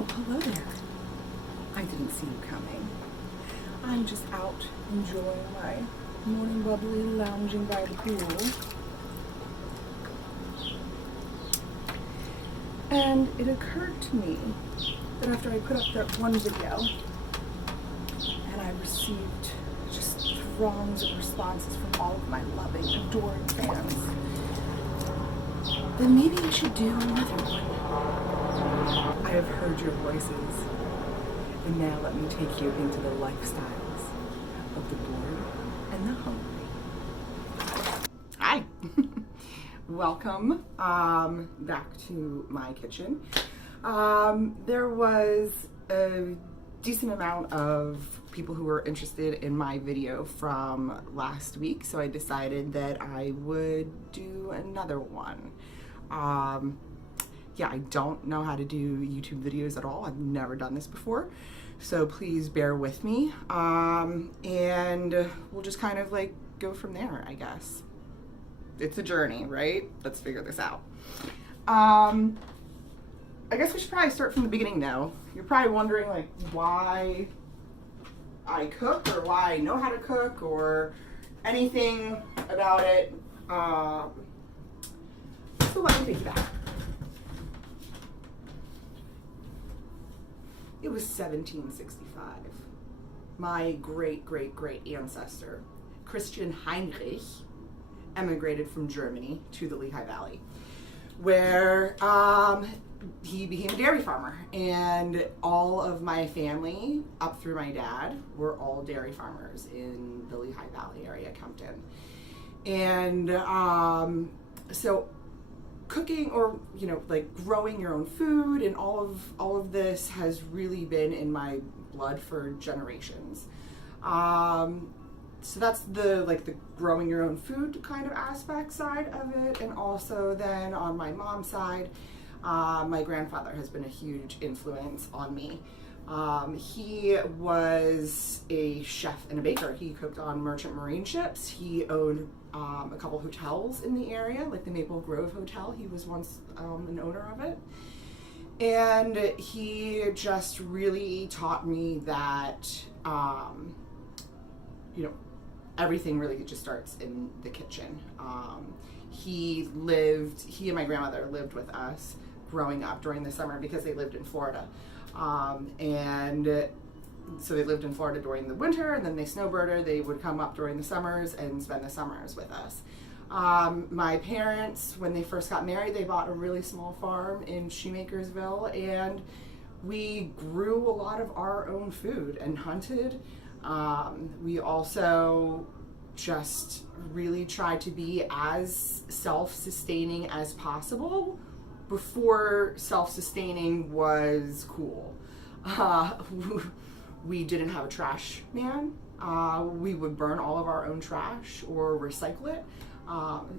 Oh, hello there. I didn't see you coming. I'm just out enjoying my morning bubbly, lounging by the pool. And it occurred to me that after I put up that one video and I received just throngs of responses from all of my loving, adoring fans, then maybe I should do another one. I have heard your voices, and now let me take you into the lifestyles of the bored and the hungry. Hi! Welcome back to my kitchen. There was a decent amount of people who were interested in my video from last week, so I decided that I would do another one. Yeah, I don't know how to do YouTube videos at all. I've never done this before, so please bear with me, and we'll just kind of like go from there, I guess. It's a journey, right? Let's figure this out. I guess we should probably start from the beginning though. You're probably wondering like why I cook or why I know how to cook or anything about it. So let me take you back. It was 1765. My great ancestor, Christian Heinrich, emigrated from Germany to the Lehigh Valley, where he became a dairy farmer, and all of my family, up through my dad, were all dairy farmers in the Lehigh Valley area, Compton. And so cooking, or like growing your own food, and all of this has really been in my blood for generations. So that's the growing your own food kind of aspect side of it. And also then on my mom's side, my grandfather has been a huge influence on me. He was a chef and a baker. He cooked on merchant marine ships. He owned a couple hotels in the area, like the Maple Grove Hotel. He was once an owner of it. And he just really taught me that, everything really just starts in the kitchen. He and my grandmother lived with us growing up during the summer because they lived in Florida. And so they lived in Florida during the winter, and then they snowbirded. They would come up during the summers and spend the summers with us. My parents, when they first got married, they bought a really small farm in Shoemakersville, and we grew a lot of our own food and hunted. We also just really tried to be as self-sustaining as possible before self-sustaining was cool. We didn't have a trash man. We would burn all of our own trash or recycle it.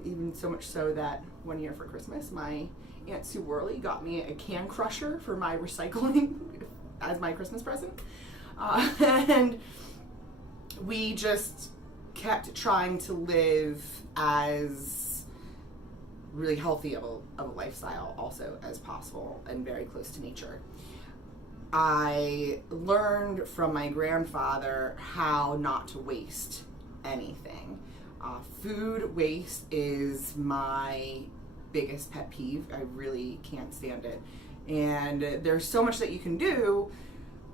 Even so much so that one year for Christmas, my Aunt Sue Worley got me a can crusher for my recycling as my Christmas present. And we just kept trying to live as really healthy of a lifestyle also as possible, and very close to nature. I learned from my grandfather how not to waste anything. Food waste is my biggest pet peeve. I really can't stand it. And there's so much that you can do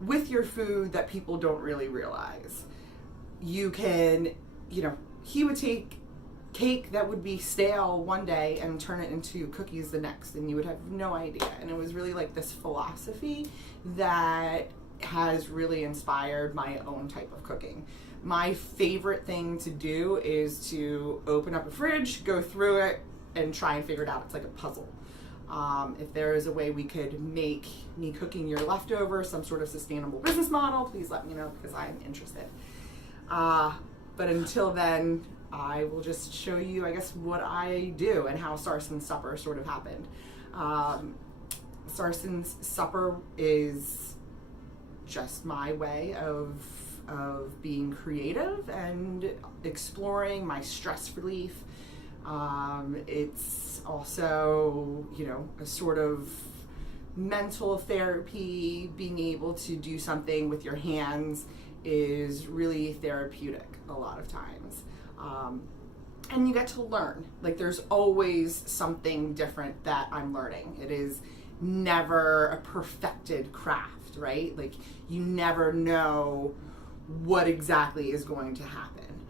with your food that people don't really realize. You can, he would take cake that would be stale one day and turn it into cookies the next, and you would have no idea. And it was really like this philosophy that has really inspired my own type of cooking. My favorite thing to do is to open up a fridge, go through it, and try and figure it out. It's like a puzzle. If there is a way we could make me cooking your leftovers some sort of sustainable business model, please let me know, because I'm interested. But until then, I will just show you, I guess, what I do and how Sarson's supper sort of happened. Sarson's supper is just my way of being creative and exploring my stress relief. It's also, a sort of mental therapy, being able to do something with your hands is really therapeutic a lot of times. And you get to learn. Like, there's always something different that I'm learning. It is never a perfected craft, right? Like, you never know what exactly is going to happen.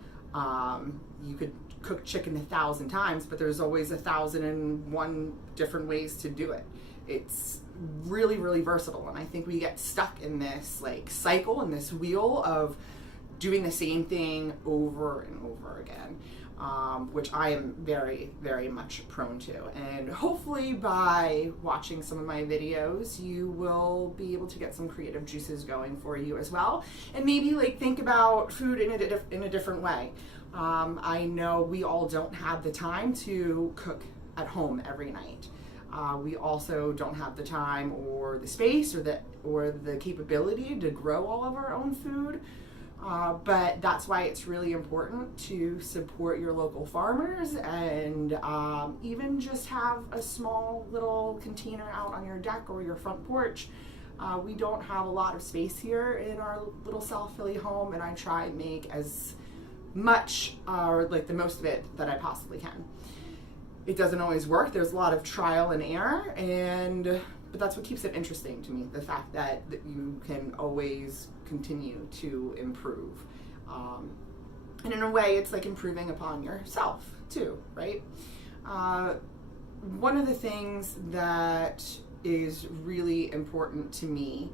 You could cook chicken 1,000 times, but there's always 1,001 different ways to do it. It's really, really versatile. And I think we get stuck in this like cycle, in this wheel of doing the same thing over and over again, which I am very, very much prone to. And hopefully by watching some of my videos, you will be able to get some creative juices going for you as well. And maybe like think about food in a different way. I know we all don't have the time to cook at home every night. We also don't have the time or the space or the capability to grow all of our own food. But that's why it's really important to support your local farmers and even just have a small little container out on your deck or your front porch. We don't have a lot of space here in our little South Philly home, and I try and make as much or like the most of it that I possibly can. It doesn't always work. There's a lot of trial and error, but that's what keeps it interesting to me, the fact that you can always continue to improve. And in a way, it's like improving upon yourself too, right? One of the things that is really important to me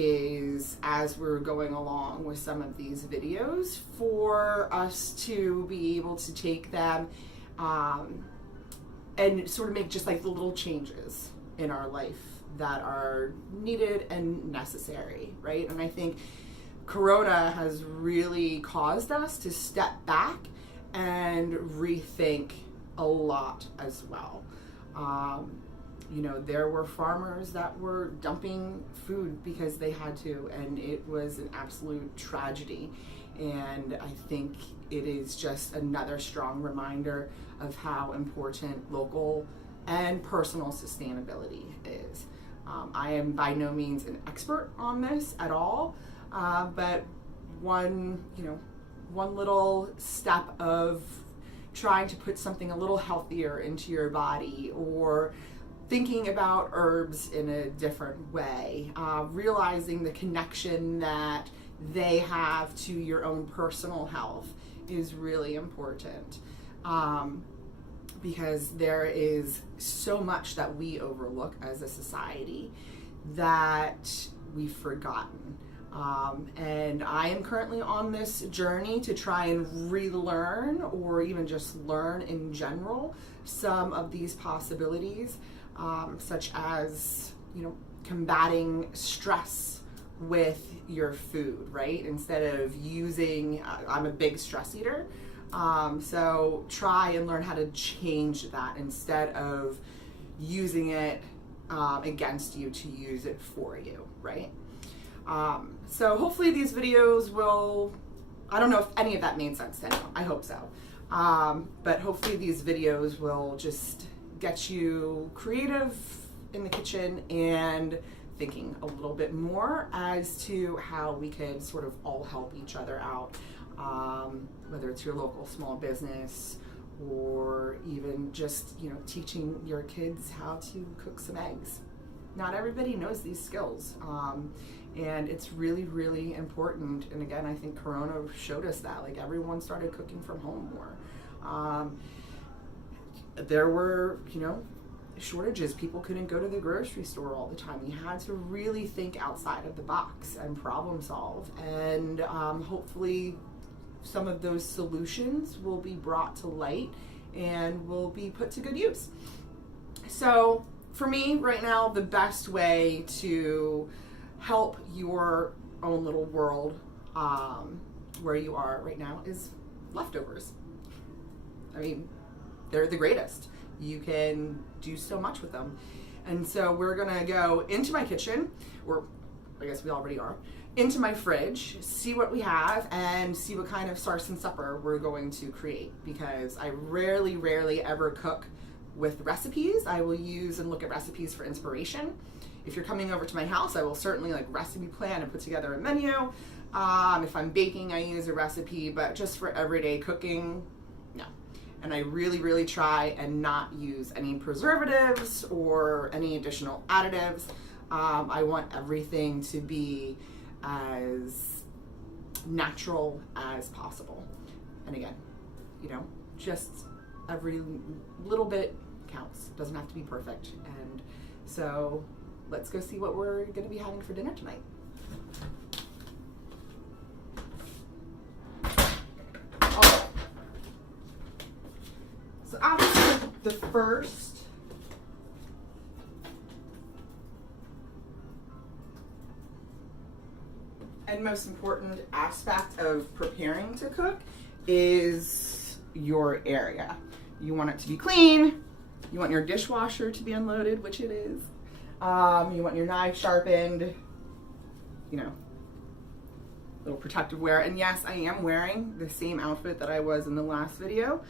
is, as we're going along with some of these videos, for us to be able to take them and sort of make just like the little changes in our life that are needed and necessary, right? And I think Corona has really caused us to step back and rethink a lot as well. You know, there were farmers that were dumping food because they had to, and it was an absolute tragedy. And I think it is just another strong reminder of how important local and personal sustainability is. I am by no means an expert on this at all, but one little step of trying to put something a little healthier into your body, or thinking about herbs in a different way, realizing the connection that they have to your own personal health is really important. Because there is so much that we overlook as a society that we've forgotten. And I am currently on this journey to try and relearn, or even just learn in general, some of these possibilities, such as, combating stress with your food, right? Instead of using, I'm a big stress eater. So try and learn how to change that instead of using it against you, to use it for you, right? So hopefully these videos will, I don't know if any of that made sense to anyone, I hope so. But hopefully these videos will just get you creative in the kitchen and thinking a little bit more as to how we can sort of all help each other out. Whether it's your local small business, or even just, teaching your kids how to cook some eggs. Not everybody knows these skills, and it's really, really important. And again, I think Corona showed us that, like, everyone started cooking from home more. There were, shortages. People couldn't go to the grocery store all the time. You had to really think outside of the box and problem solve. And hopefully some of those solutions will be brought to light and will be put to good use. So for me right now, the best way to help your own little world where you are right now is leftovers. I mean, they're the greatest. You can do so much with them. And so we're gonna go into my kitchen, or I guess we already are, into my fridge, see what we have, and see what kind of Sarson supper we're going to create, because I rarely ever cook with recipes. I will use and look at recipes for inspiration. If you're coming over to my house, I will certainly like recipe plan and put together a menu. If I'm baking, I use a recipe, but just for everyday cooking, no. And I really, really try and not use any preservatives or any additional additives. I want everything to be as natural as possible. And again, you know, just every little bit counts. Doesn't have to be perfect. And so let's go see what we're going to be having for dinner tonight. Okay. So obviously the first and most important aspect of preparing to cook is your area. You want it to be clean. You want your dishwasher to be unloaded, which it is. You want your knife sharpened, you know, little protective wear. And yes, I am wearing the same outfit that I was in the last video.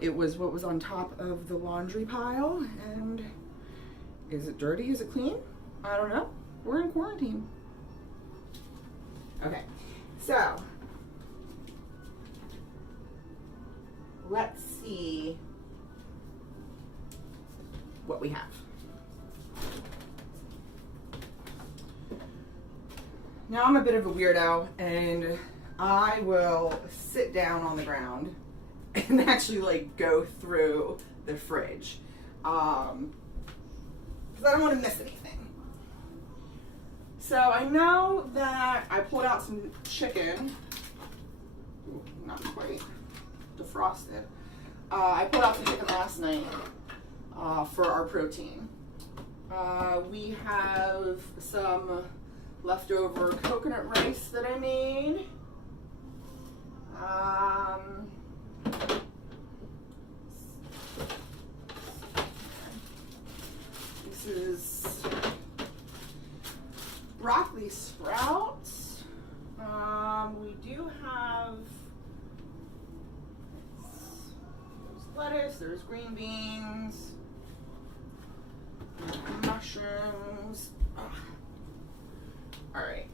It was what was on top of the laundry pile. And is it dirty? Is it clean? I don't know. We're in quarantine. Okay, so let's see what we have. Now I'm a bit of a weirdo, and I will sit down on the ground and actually like go through the fridge because I don't want to miss anything. So I know that I pulled out some chicken. Ooh, not quite defrosted. I pulled out some chicken last night for our protein. We have some leftover coconut rice that I made. This is broccoli sprouts. We do have there's lettuce, there's green beans, mushrooms. All right.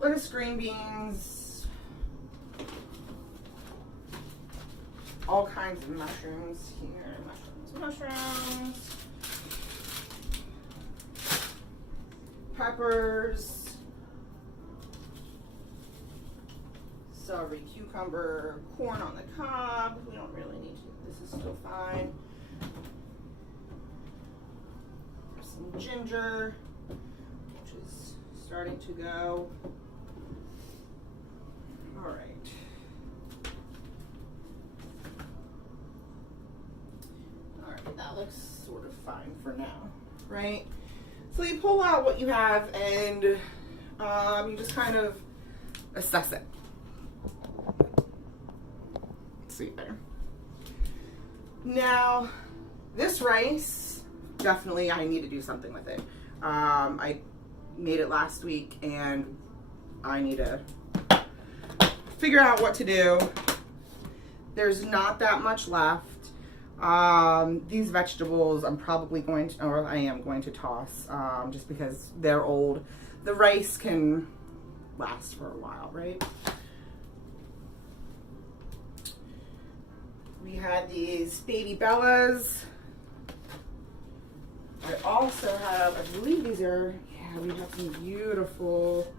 Lettuce, green beans, all kinds of mushrooms here. Mushrooms. Peppers, celery, cucumber, corn on the cob. We don't really need to, this is still fine. Some ginger, which is starting to go. All right. All right, that looks sort of fine for now, right? So you pull out what you have and you just kind of assess it. Let's see there. Now, this rice, definitely I need to do something with it. I made it last week and I need to figure out what to do. There's not that much left. These vegetables I'm probably going to, or I am going to toss, just because they're old. The rice can last for a while, right? We had these baby Bellas. I also have, I believe these are, yeah, we have some beautiful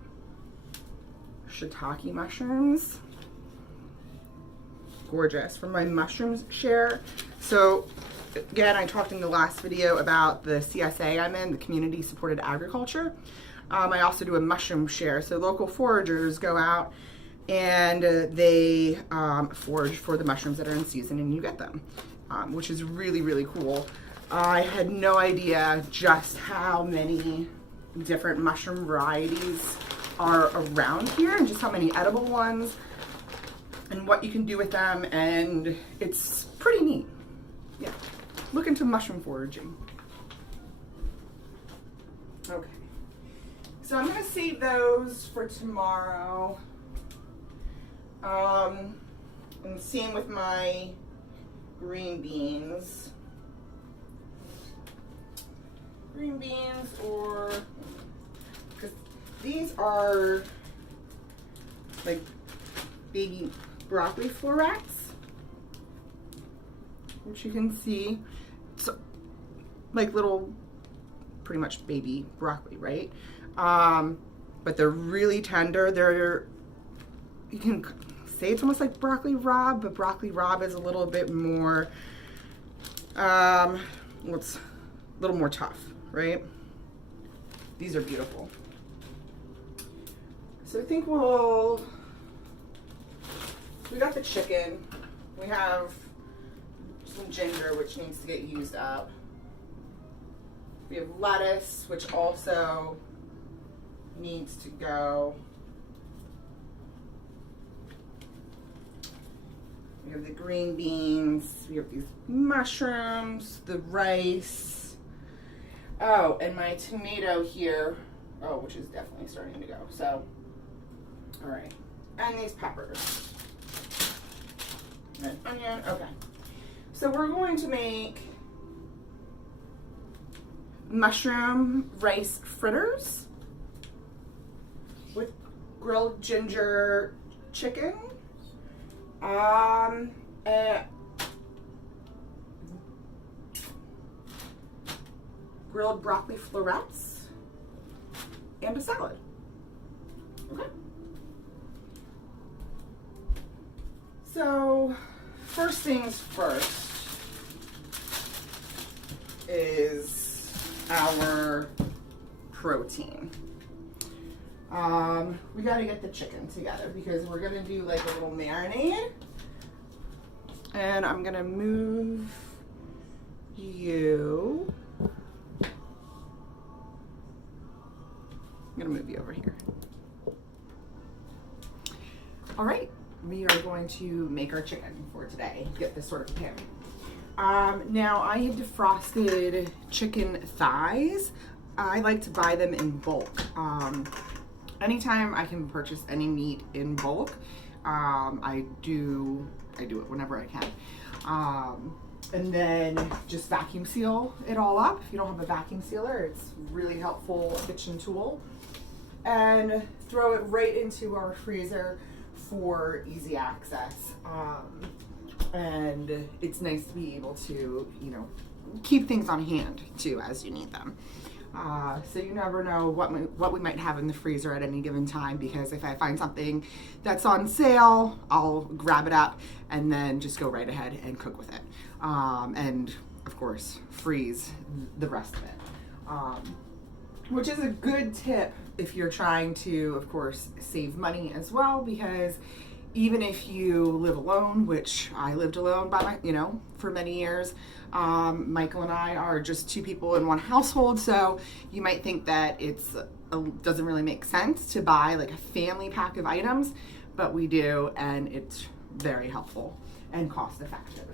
shiitake mushrooms. Gorgeous, from my mushrooms share. So again, I talked in the last video about the CSA I'm in, the community supported agriculture. I also do a mushroom share. So local foragers go out and they forage for the mushrooms that are in season and you get them, which is really, really cool. I had no idea just how many different mushroom varieties are around here and just how many edible ones and what you can do with them, and it's pretty neat. Yeah, look into mushroom foraging. Okay, so I'm gonna save those for tomorrow. And same with my green beans. green beans, or because these are like baby broccoli florets, which you can see. So like little, pretty much baby broccoli, right? But they're really tender. You can say it's almost like broccoli rabe, but broccoli rabe is a little bit more, it's a little more tough, right? These are beautiful. So I think we got the chicken. We have some ginger, which needs to get used up. We have lettuce, which also needs to go. We have the green beans. We have these mushrooms, the rice. Oh, and my tomato here. Oh, which is definitely starting to go. So, all right. And these peppers. And onion. Okay. So we're going to make mushroom rice fritters with grilled ginger chicken, grilled broccoli florets, and a salad. Okay. So first things first is our protein. We got to get the chicken together because we're going to do like a little marinade. And I'm going to move you. I'm going to move you over here. All right. We are going to make our chicken for today. Get this sort of pan. Now I have defrosted chicken thighs. I like to buy them in bulk. Anytime I can purchase any meat in bulk, I do it whenever I can. And then just vacuum seal it all up. If you don't have a vacuum sealer, it's a really helpful kitchen tool. And throw it right into our freezer for easy access. And it's nice to be able to, keep things on hand too as you need them. So you never know what we might have in the freezer at any given time, because if I find something that's on sale, I'll grab it up and then just go right ahead and cook with it. And of course, freeze the rest of it. Which is a good tip if you're trying to, of course, save money as well, because even if you live alone, which I lived alone for many years, Michael and I are just two people in one household, so you might think that doesn't really make sense to buy like a family pack of items, but we do, and it's very helpful and cost effective.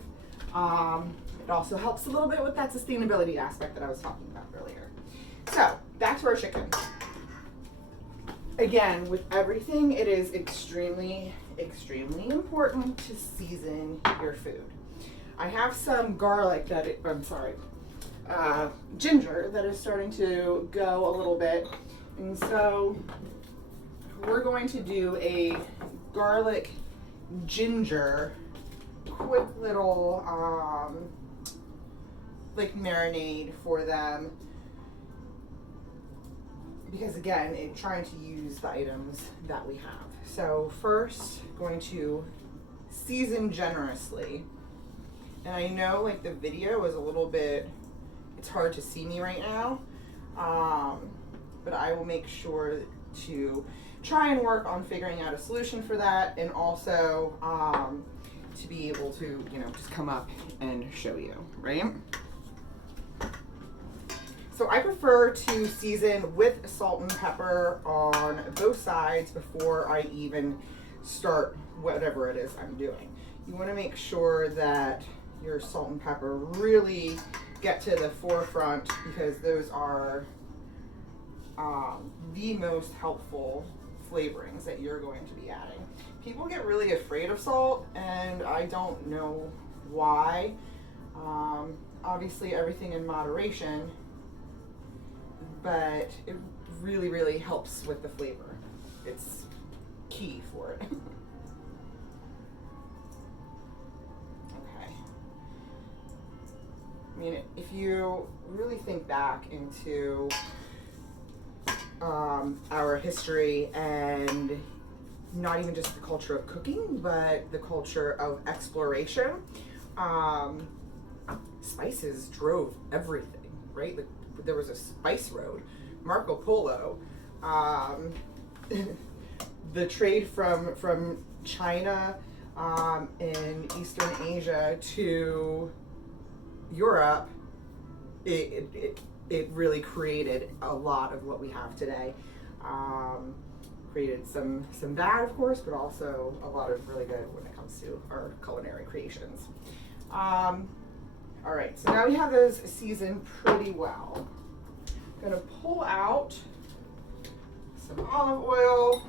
It also helps a little bit with that sustainability aspect that I was talking about earlier. So back to our chicken. Again, with everything, it is extremely, extremely important to season your food. I have some ginger that is starting to go a little bit. And so we're going to do a garlic ginger quick little marinade for them. Because again, trying to use the items that we have. So first, going to season generously. And I know the video is a little bit, it's hard to see me right now. But I will make sure to try and work on figuring out a solution for that, and also to be able to, just come up and show you, right? So I prefer to season with salt and pepper on both sides before I even start whatever it is I'm doing. You want to make sure that your salt and pepper really get to the forefront, because those are the most helpful flavorings that you're going to be adding. People get really afraid of salt, and I don't know why. Obviously everything in moderation, but it really, really helps with the flavor. It's key for it. Okay. I mean, if you really think back into our history, and not even just the culture of cooking, but the culture of exploration, spices drove everything, right? There was a spice road, Marco Polo, the trade from China in Eastern Asia to Europe. It really created a lot of what we have today. Created some bad, of course, but also a lot of really good when it comes to our culinary creations. All right, so now we have those seasoned pretty well. I'm gonna pull out some olive oil,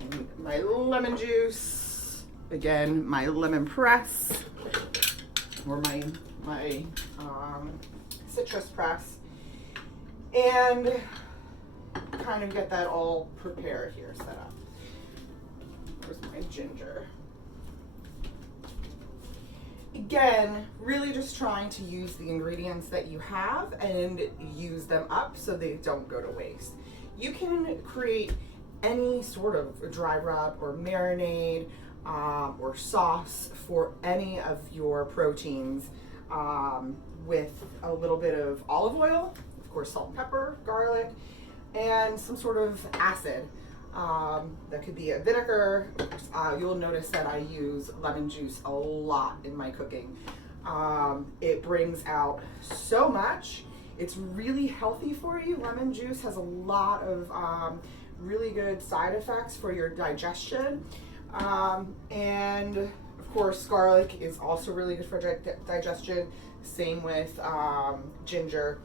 and my lemon juice, again, my lemon press, or my citrus press, and kind of get that all prepared here, set up. Where's my ginger? Again, really just trying to use the ingredients that you have and use them up so they don't go to waste. You can create any sort of dry rub or marinade or sauce for any of your proteins with a little bit of olive oil, of course salt and pepper, garlic, and some sort of acid. That could be a vinegar. You'll notice that I use lemon juice a lot in my cooking. It brings out so much. It's really healthy for you. Lemon juice has a lot of really good side effects for your digestion. And of course, garlic is also really good for digestion. Same with ginger.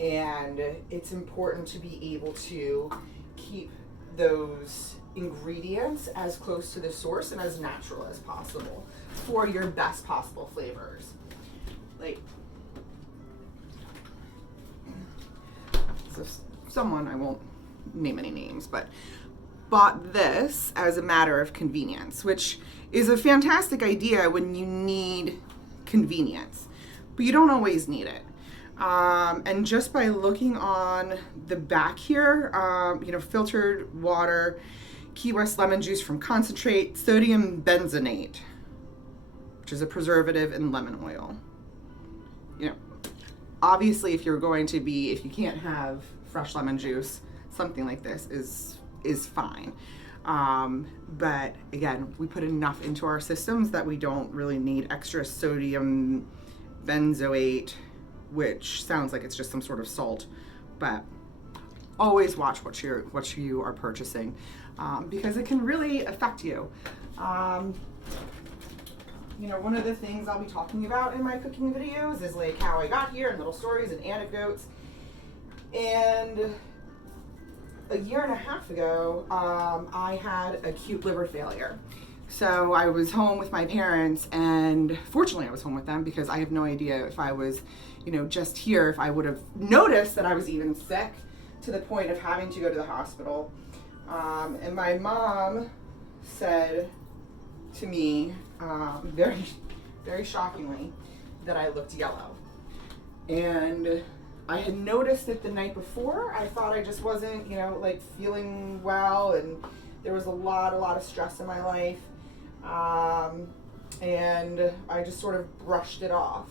And it's important to be able to keep those ingredients as close to the source and as natural as possible for your best possible flavors. Like, so someone, I won't name any names, but bought this as a matter of convenience, which is a fantastic idea when you need convenience, but you don't always need it. And just by looking on the back here, filtered water, Key West lemon juice from concentrate, sodium benzoate, which is a preservative in lemon oil. Obviously if you can't have fresh lemon juice, something like this is fine. But again, we put enough into our systems that we don't really need extra sodium benzoate, which sounds like it's just some sort of salt, but always watch what you are purchasing, because it can really affect you. One of the things I'll be talking about in my cooking videos is like how I got here and little stories and anecdotes. And a year and a half ago, I had acute liver failure. So I was home with my parents, and fortunately I was home with them because I have no idea if I was, just here, if I would have noticed that I was even sick to the point of having to go to the hospital. And my mom said to me, very, very shockingly, that I looked yellow. And I had noticed it the night before. I thought I just wasn't, feeling well, and there was a lot of stress in my life. And I just sort of brushed it off.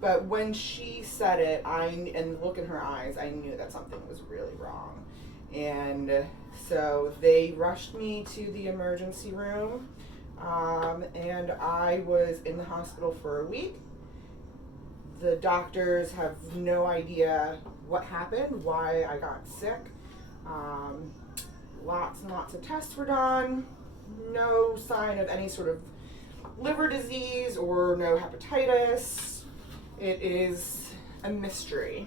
But when she said it, and look in her eyes, I knew that something was really wrong. And so they rushed me to the emergency room, and I was in the hospital for a week. The doctors have no idea what happened, why I got sick. Lots and lots of tests were done. No sign of any sort of liver disease or no hepatitis. It is a mystery.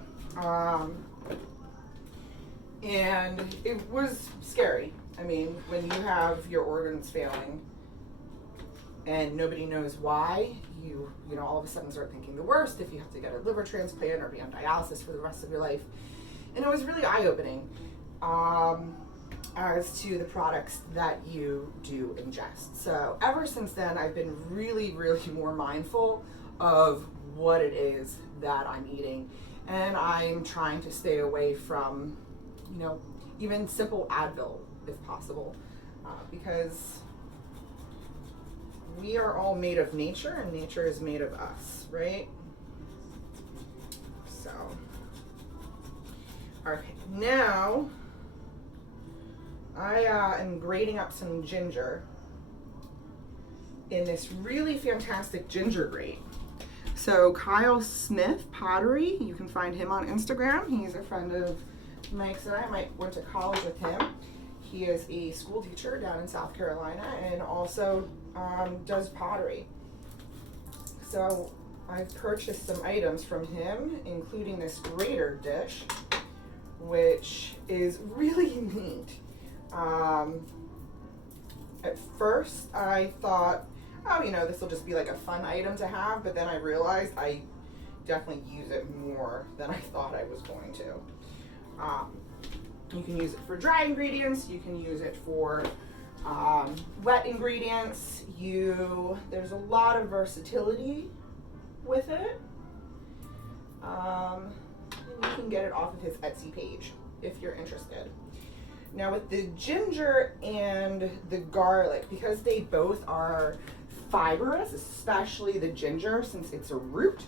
And it was scary. I mean, when you have your organs failing, and nobody knows why, you know, all of a sudden start thinking the worst if you have to get a liver transplant or be on dialysis for the rest of your life. And it was really eye-opening as to the products that you do ingest. So ever since then, I've been really, really more mindful of what it is that I'm eating. And I'm trying to stay away from, you know, even simple Advil if possible, because we are all made of nature and nature is made of us, right? So, all right, now I am grating up some ginger in this really fantastic ginger grate. So Kyle Smith Pottery, you can find him on Instagram. He's a friend of Mike's and I went to college with him. He is a school teacher down in South Carolina and also does pottery. So I've purchased some items from him, including this grater dish, which is really neat. At first I thought, oh, you know, this will just be like a fun item to have, but then I realized I definitely use it more than I thought I was going to. You can use it for dry ingredients, you can use it for wet ingredients. There's a lot of versatility with it. And you can get it off of his Etsy page if you're interested. Now with the ginger and the garlic, because they both are fibrous, especially the ginger since it's a root,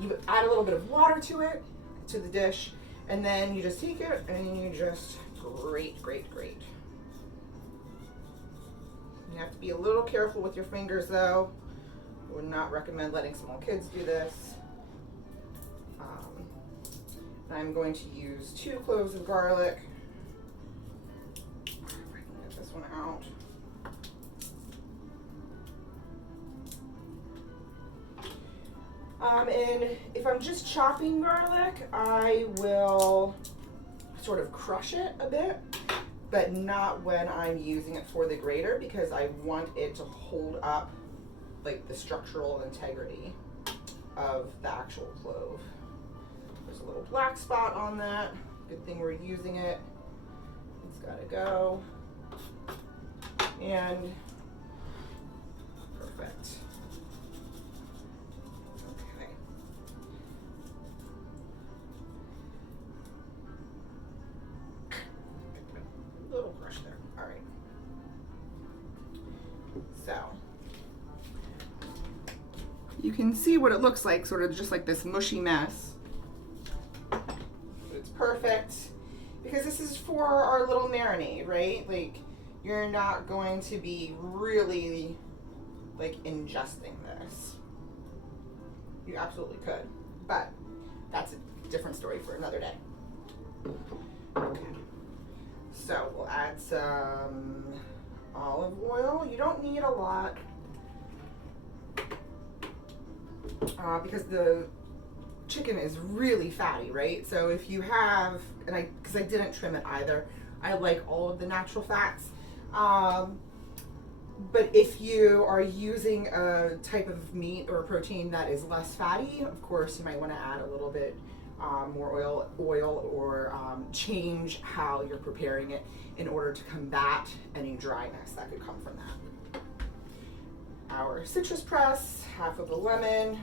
you add a little bit of water to it, to the dish, and then you just take it and you just grate. You have to be a little careful with your fingers though. I would not recommend letting small kids do this. I'm going to use 2 cloves of garlic. If I can get this one out. And if I'm just chopping garlic, I will sort of crush it a bit, but not when I'm using it for the grater, because I want it to hold up like the structural integrity of the actual clove. There's a little black spot on that. Good thing we're using it. It's gotta go. And perfect. Okay. A little crush there. All right. So you can see what it looks like, sort of just like this mushy mess. It's perfect because this is for our little marinade, right? Like, you're not going to be really like ingesting this. You absolutely could, but that's a different story for another day. Okay, so we'll add some olive oil. You don't need a lot because the chicken is really fatty, right? So if you have, because I didn't trim it either, I like all of the natural fats. But if you are using a type of meat or protein that is less fatty, of course you might want to add a little bit more oil or change how you're preparing it in order to combat any dryness that could come from that. Our citrus press, half of a lemon.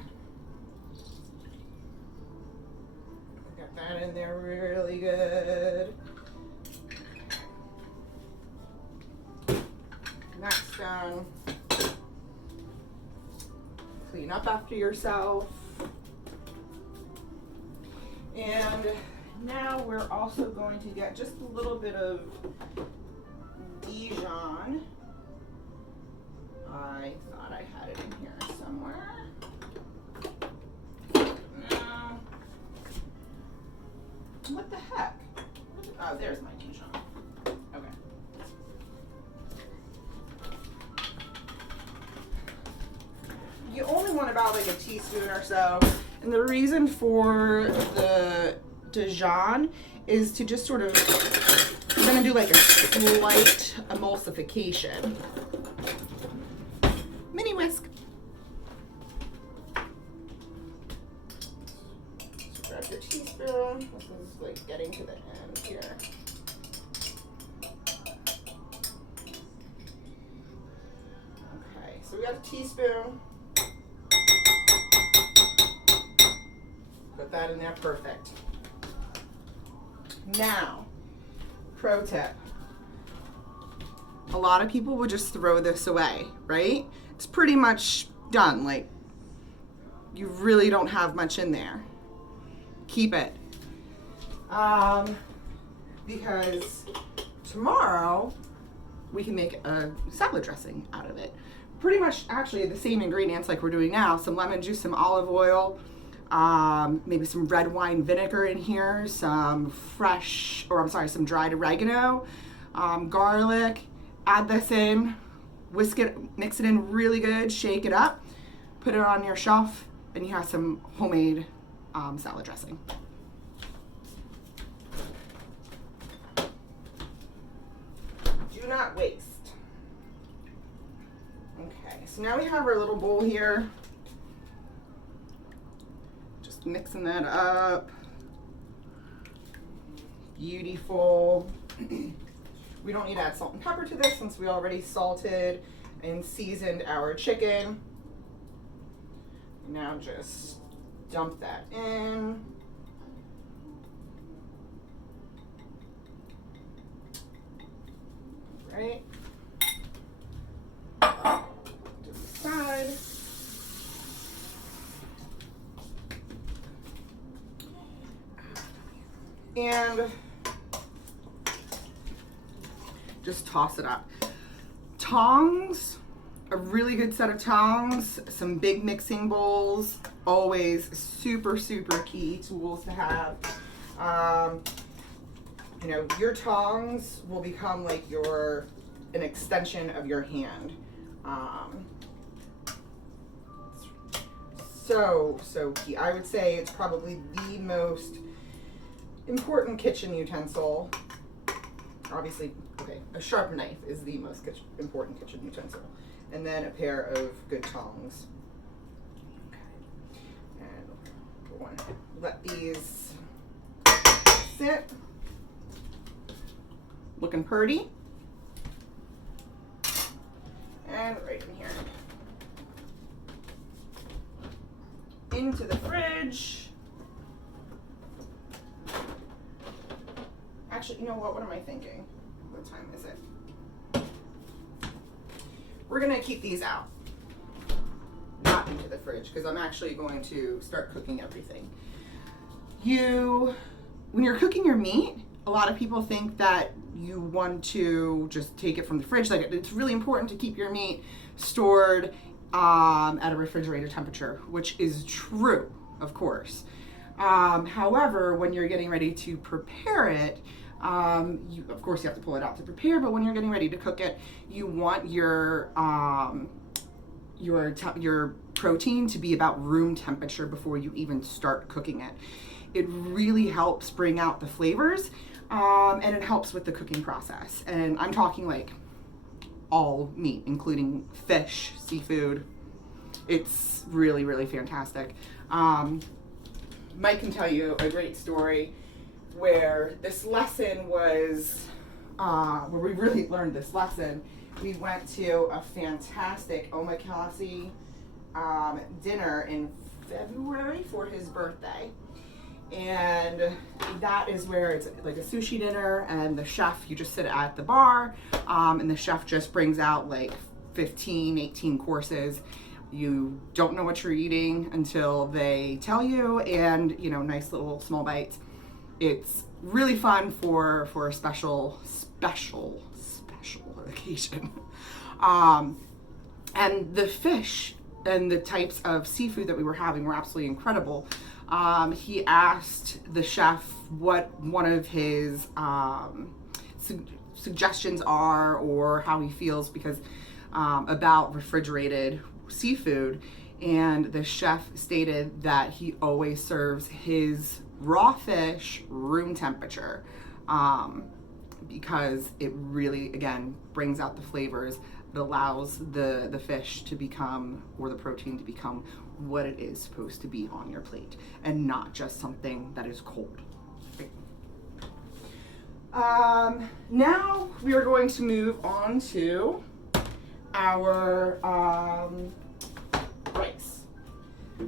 Get that in there really good. That's done. Clean up after yourself. And now we're also going to get just a little bit of Dijon. I thought I had it in here somewhere. No. What the heck? Oh, there's my Dijon. Okay. You only want about like a teaspoon or so. And the reason for the Dijon is to just sort of We're gonna do like a slight emulsification. Mini whisk. So grab your teaspoon. This is like getting to the end here. Okay, so we got a teaspoon. Put that in there, perfect. Now, pro tip. A lot of people would just throw this away, right? It's pretty much done. Like, you really don't have much in there. Keep it. Because tomorrow we can make a salad dressing out of it. Pretty much actually the same ingredients like we're doing now. Some lemon juice, some olive oil, maybe some red wine vinegar in here, some some dried oregano, garlic. Add this in, whisk it, mix it in really good, shake it up, put it on your shelf, and you have some homemade salad dressing. Do not waste. Okay, so now we have our little bowl here. Just mixing that up. Beautiful. We don't need to add salt and pepper to this since we already salted and seasoned our chicken. Now just dump that in. Right. To the side. And just toss it up. Tongs, a really good set of tongs, some big mixing bowls, always super, super key tools to have. You know, your tongs will become like an extension of your hand. So key. I would say it's probably the most important kitchen utensil. Obviously, okay, a sharp knife is the most important kitchen utensil. And then a pair of good tongs. Okay. And we'll want to let these sit. Looking pretty. And right in here. Into the fridge. Actually, you know what am I thinking? What time is it? We're gonna keep these out. Not into the fridge, because I'm actually going to start cooking everything. When you're cooking your meat, a lot of people think that you want to just take it from the fridge. Like, it's really important to keep your meat stored at a refrigerator temperature, which is true, of course. However, when you're getting ready to prepare it, of course you have to pull it out to prepare, but when you're getting ready to cook it, you want your protein to be about room temperature before you even start cooking it. It really helps bring out the flavors, and it helps with the cooking process. And I'm talking like all meat, including fish, seafood. It's really, really fantastic. Mike can tell you a great story where this lesson was, where we really learned this lesson. We went to a fantastic omakase dinner in February for his birthday. And that is where it's like a sushi dinner, and the chef, you just sit at the bar, and the chef just brings out like 15, 18 courses. You don't know what you're eating until they tell you, and nice little small bites. It's really fun for a special occasion. And the fish and the types of seafood that we were having were absolutely incredible. He asked the chef what one of his suggestions are, or how he feels about refrigerated seafood, and the chef stated that he always serves his raw fish room temperature, because it really, again, brings out the flavors. It allows the fish to become, or the protein to become, what it is supposed to be on your plate, and not just something that is cold. Now we are going to move on to our rice.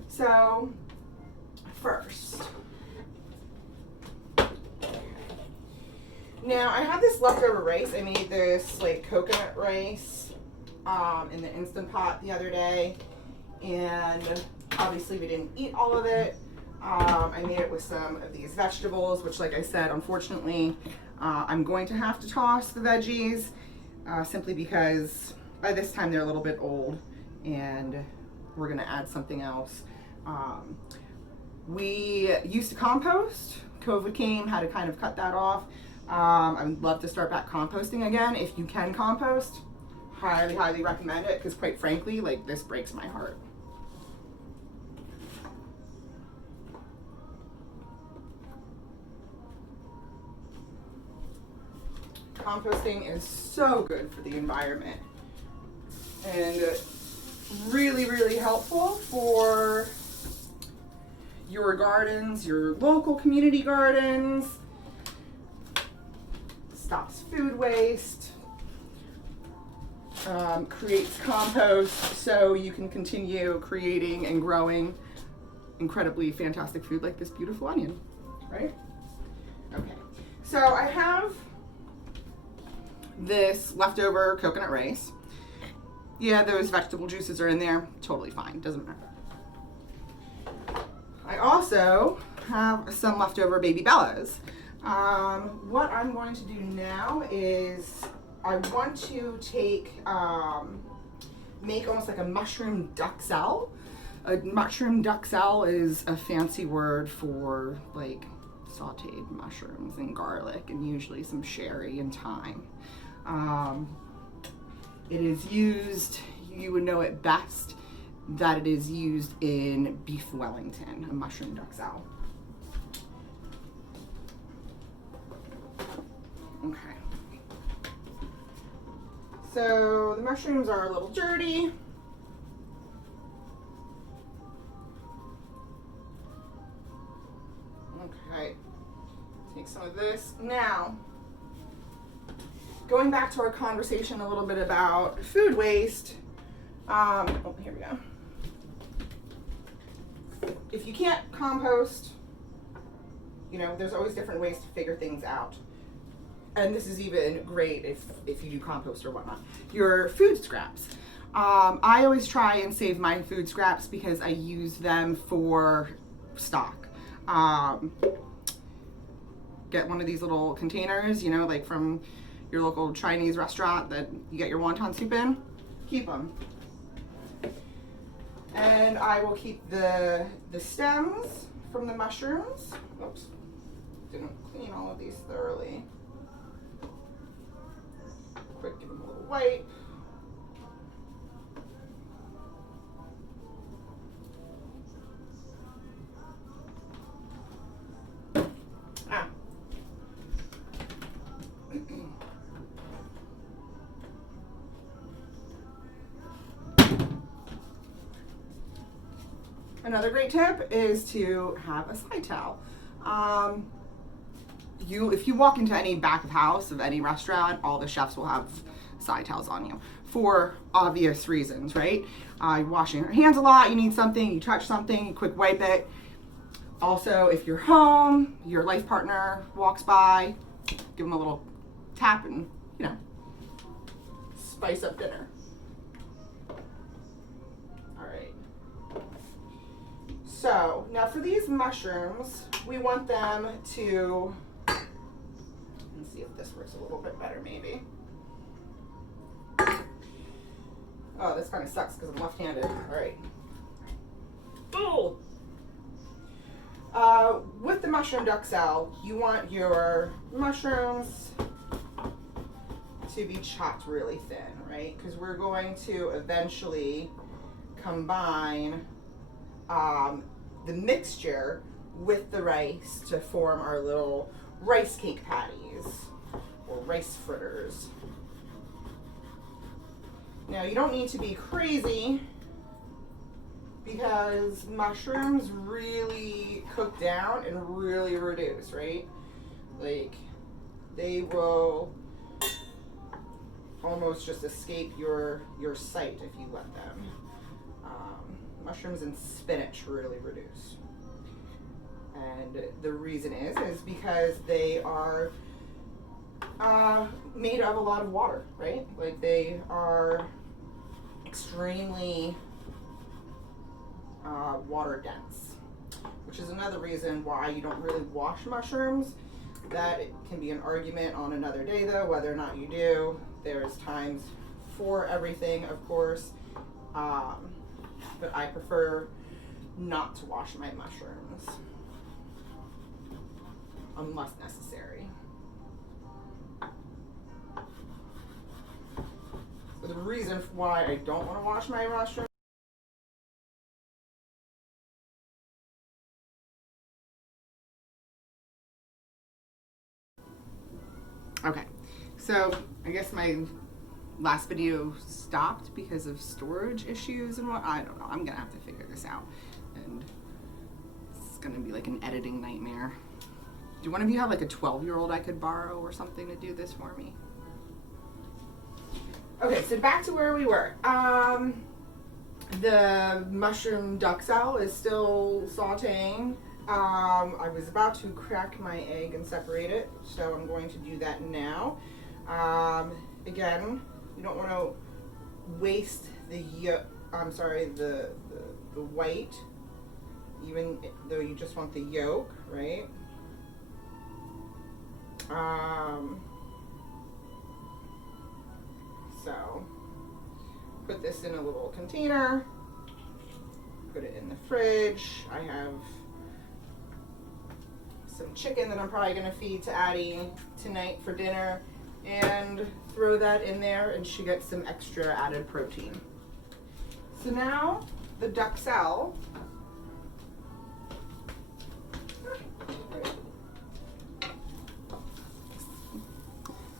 So first, now I have this leftover rice. I made this like coconut rice in the Instant Pot the other day, and obviously we didn't eat all of it. I made it with some of these vegetables, which, like I said, unfortunately, I'm going to have to toss the veggies simply because by this time they're a little bit old, and we're going to add something else. We used to compost. COVID came, had to kind of cut that off. I would love to start back composting again. If you can compost, highly, highly recommend it, because quite frankly, like, this breaks my heart. Composting is so good for the environment and really, really helpful for your gardens, your local community gardens. Stops food waste, creates compost so you can continue creating and growing incredibly fantastic food like this beautiful onion, right? Okay, so I have this leftover coconut rice. Yeah, those vegetable juices are in there, totally fine, doesn't matter. I also have some leftover baby bellas. What I'm going to do now is I want to take, make almost like a mushroom duxelle. A mushroom duxelle is a fancy word for like sauteed mushrooms and garlic and usually some sherry and thyme. It is used, you would know it best, that it is used in beef Wellington, a mushroom duxelle. Okay. So the mushrooms are a little dirty. Okay. Take some of this. Now, going back to our conversation a little bit about food waste. Oh, here we go. If you can't compost, you know, there's always different ways to figure things out. And this is even great if you do compost or whatnot. Your food scraps. I always try and save my food scraps because I use them for stock. Get one of these little containers, you know, like from your local Chinese restaurant that you get your wonton soup in. Keep them. And I will keep the stems from the mushrooms. Oops, didn't clean all of these thoroughly. Quick, give them a little wipe. Another great tip is to have a side towel. If you walk into any back of house of any restaurant, all the chefs will have side towels on you for obvious reasons, right? You're washing your hands a lot, you need something, you touch something, you quick wipe it. Also, if you're home, your life partner walks by, give them a little tap and, you know, spice up dinner. So now for these mushrooms, we want them to, let's see if this works a little bit better maybe. Oh, this kind of sucks because I'm left-handed. All right. Oh! With the mushroom duxelle, you want your mushrooms to be chopped really thin, right? Because we're going to eventually combine the mixture with the rice to form our little rice cake patties or little rice fritters. Now you don't need to be crazy because mushrooms really cook down and really reduce, right? Like they will almost just escape your sight if you let them. Mushrooms and spinach really reduce. And the reason is because they are made of a lot of water, right? Like they are extremely water dense, which is another reason why you don't really wash mushrooms. That it can be an argument on another day though, whether or not you do. There's times for everything, of course, but I prefer not to wash my mushrooms unless necessary. So the reason why I don't want to wash my mushrooms okay, so I guess my last video stopped because of storage issues and what, I don't know. I'm gonna have to figure this out, and it's gonna be like an editing nightmare. Do one of you have like a 12-year-old I could borrow or something to do this for me? Okay, so back to where we were. The mushroom duxelle is still sauteing. I was about to crack my egg and separate it, so I'm going to do that now. Again, you don't want to waste the white, even though you just want the yolk, right? So put this in a little container, put it in the fridge. I have some chicken that I'm probably gonna feed to Addie tonight for dinner, and throw that in there, and she gets some extra added protein. So now the duxelle.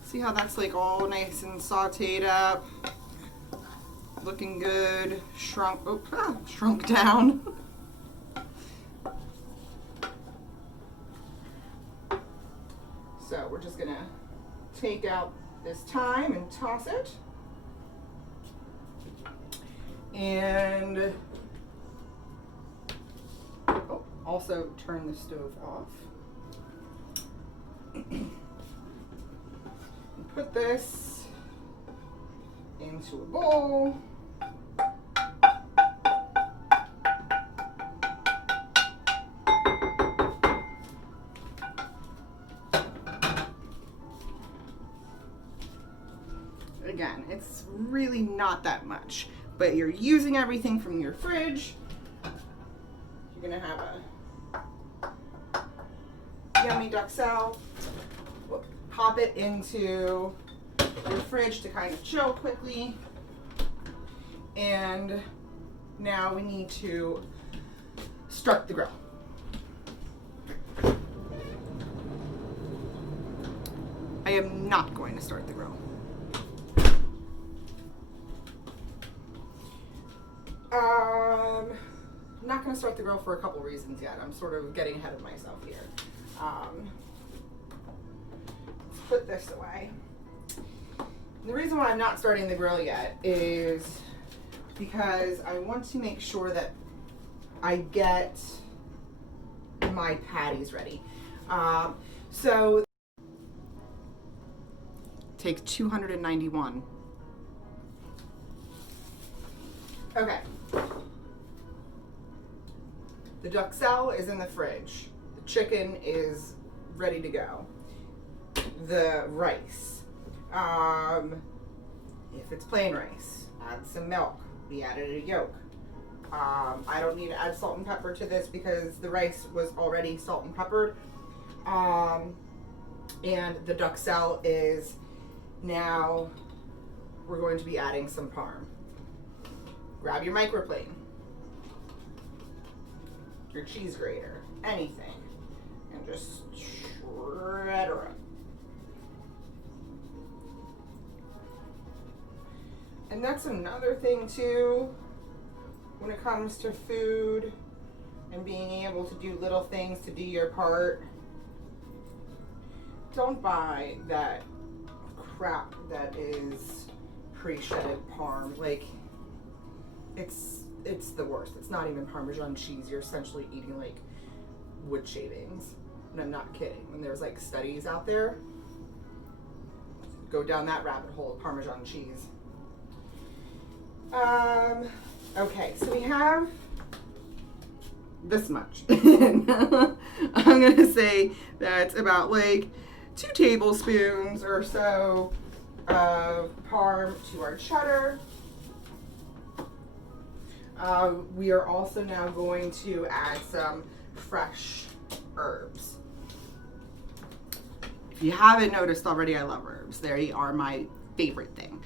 See how that's like all nice and sauteed up, looking good, shrunk down. So we're just gonna take out this thyme and toss it. And also turn the stove off. Put this into a bowl. Again, it's really not that much, but you're using everything from your fridge. You're gonna have a yummy duxelle. Pop it into your fridge to kind of chill quickly. And now we need to start the grill. I am not going to start the grill. I'm not going to start the grill for a couple reasons yet. I'm sort of getting ahead of myself here. Let's put this away. And the reason why I'm not starting the grill yet is because I want to make sure that I get my patties ready. So take 291. Okay. The duxelle is in the fridge. The chicken is ready to go. The rice. If it's plain rice, add some milk. We added a yolk. I don't need to add salt and pepper to this because the rice was already salt and peppered. And the duxelle is now, we're going to be adding some parm. Grab your microplane, your cheese grater, anything, and just shred her up. And that's another thing too, when it comes to food and being able to do little things to do your part. Don't buy that crap that is pre-shedded parm. Like, it's the worst. It's not even Parmesan cheese. You're essentially eating like wood shavings. And I'm not kidding. When there's like studies out there, go down that rabbit hole of Parmesan cheese. Okay, so we have this much. I'm gonna say that's about like 2 tablespoons or so of parm to our cheddar. We are also now going to add some fresh herbs. If you haven't noticed already, I love herbs. They are my favorite thing.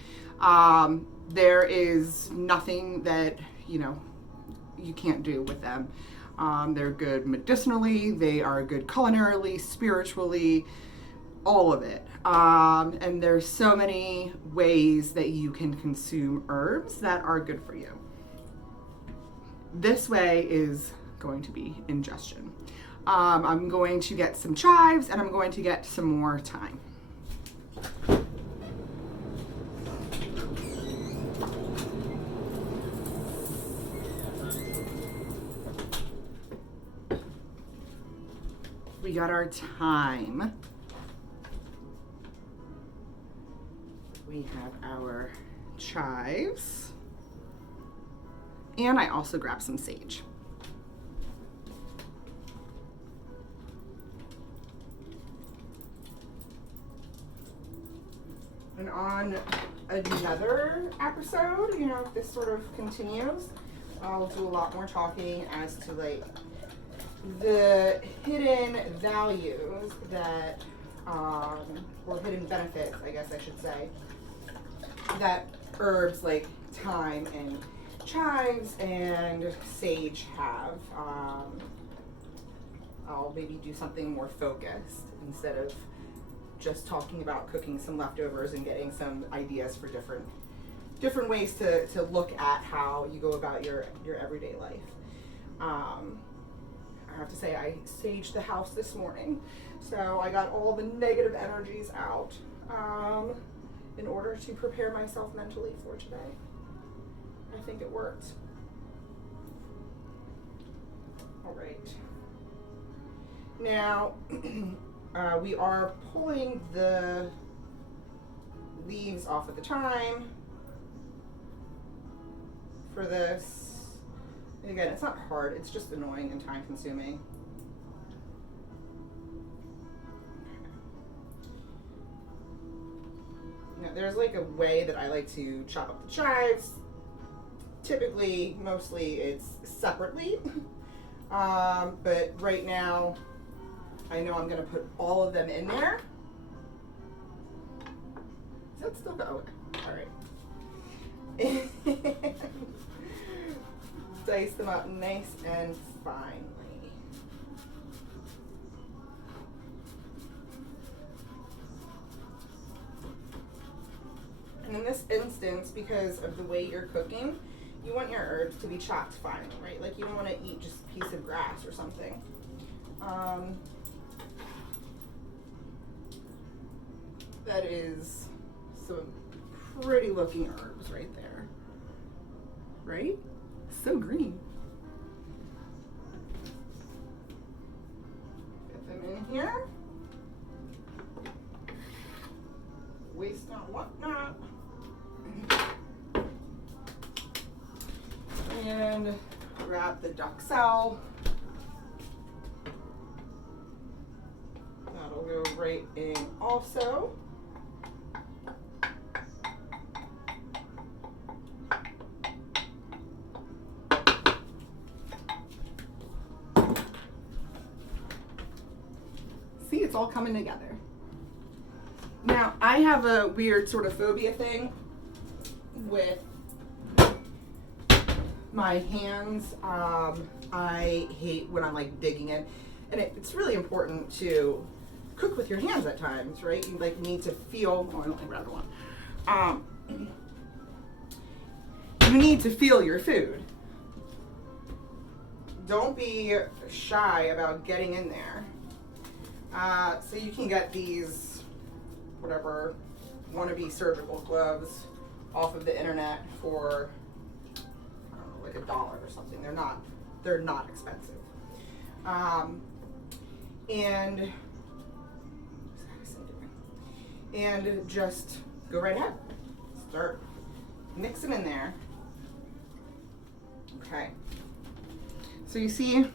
There is nothing that, you can't do with them. They're good medicinally, they are good culinarily, spiritually, all of it. And there's so many ways that you can consume herbs that are good for you. This way is going to be ingestion. I'm going to get some chives and I'm going to get some more thyme. We got our thyme. We have our chives. And I also grabbed some sage. And on another episode, if this sort of continues, I'll do a lot more talking as to like the hidden values that, or hidden benefits, I guess I should say, that herbs like thyme and chives and sage have. I'll maybe do something more focused instead of just talking about cooking some leftovers and getting some ideas for different ways to look at how you go about your everyday life. I have to say I saged the house this morning, so I got all the negative energies out in order to prepare myself mentally for today. I think it worked. All right. Now, we are pulling the leaves off at the thyme for this. And again, it's not hard, it's just annoying and time consuming. Now, there's like a way that I like to chop up the chives. Typically, mostly it's separately. But right now, I know I'm gonna put all of them in there. Is that still going? All right. Dice them up nice and finely. And in this instance, because of the way you're cooking, you want your herbs to be chopped finely, right? Like you don't want to eat just a piece of grass or something. That is some pretty looking herbs right there, right? So green. Get them in here. Waste not, want not. And grab the duxelle. That'll go right in also. See, it's all coming together. Now, I have a weird sort of phobia thing with my hands. I hate when I'm like digging in, and it's really important to cook with your hands at times, right? You like need to feel. Oh, I don't like rather one. You need to feel your food. Don't be shy about getting in there. So you can get these, whatever, wannabe surgical gloves off of the internet for, I don't know, like $1 or something. They're not expensive. And just go right ahead. Start mixing in there. Okay. So you see,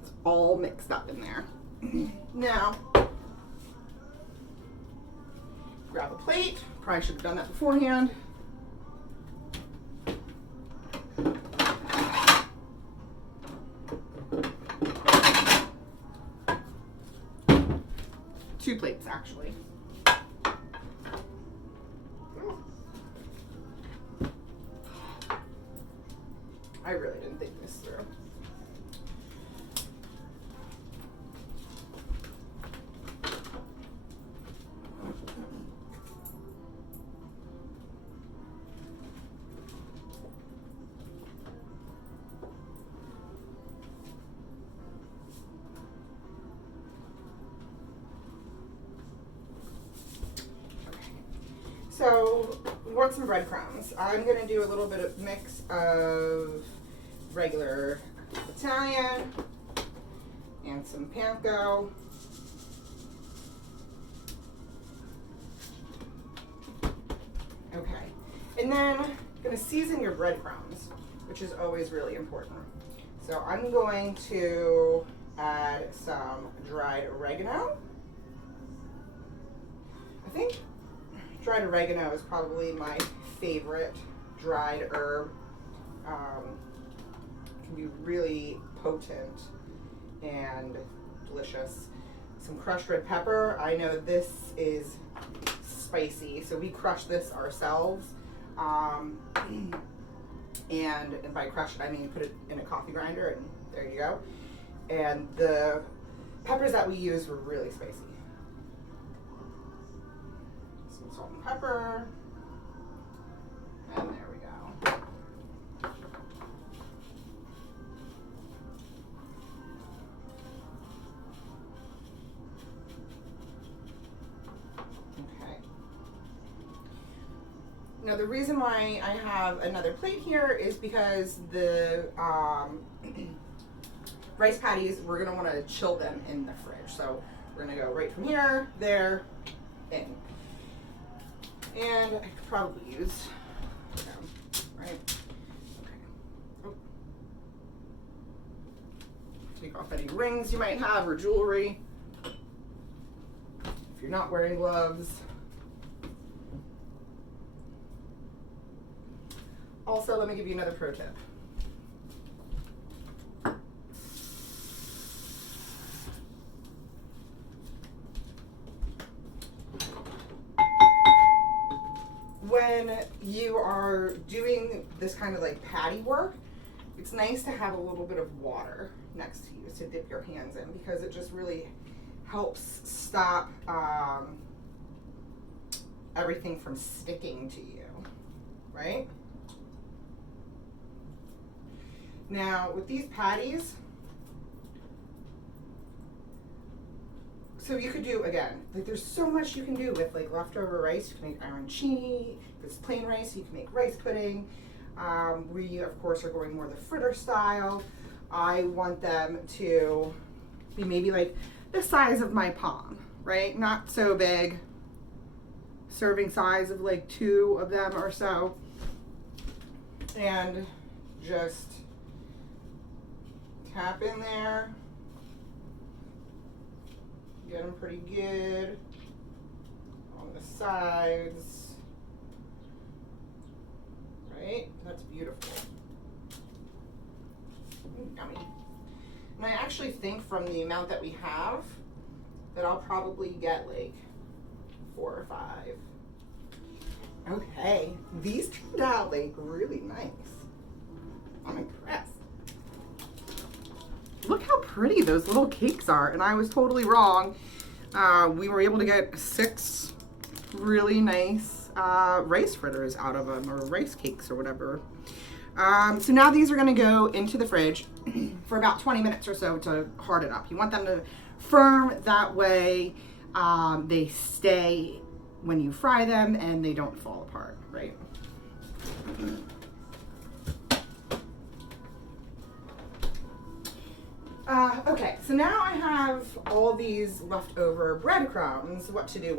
it's all mixed up in there. Now, grab a plate. Probably should have done that beforehand. Two plates, actually. I really didn't think this through. So, we want some breadcrumbs. I'm going to do a little bit of mix of regular Italian and some panko. Okay. And then I'm going to season your breadcrumbs, which is always really important. So I'm going to add some dried oregano. I think dried oregano is probably my favorite dried herb. It can be really potent and delicious. Some crushed red pepper. I know this is spicy, so we crush this ourselves. And by crush it, I mean put it in a coffee grinder, and there you go. And the peppers that we used were really spicy. Some salt and pepper. And there we go. Okay. Now the reason why I have another plate here is because the rice patties, we're going to want to chill them in the fridge. So we're going to go right from here, there, in. And I could probably use them, right? Okay. Oh. Take off any rings you might have or jewelry. If you're not wearing gloves. Also, let me give you another pro tip. When you are doing this kind of like patty work, it's nice to have a little bit of water next to you to dip your hands in, because it just really helps stop everything from sticking to you, right? Now with these patties, so you could do, again, like there's so much you can do with like leftover rice. You can make arancini. If it's plain rice, you can make rice pudding. We, of course, are going more the fritter style. I want them to be maybe like the size of my palm, right? Not so big. Serving size of like 2 of them or so. And just tap in there. Get them pretty good on the sides, right? That's beautiful. Yummy. And I actually think from the amount that we have that I'll probably get like 4 or 5. Okay, these turned out like really nice. I'm impressed. Look how pretty those little cakes are, and I was totally wrong. We were able to get 6 really nice rice fritters out of them, or rice cakes or whatever. So now these are going to go into the fridge for about 20 minutes or so to harden up. You want them to firm, that way they stay when you fry them and they don't fall apart, right? Okay, so now I have all these leftover breadcrumbs. What to do.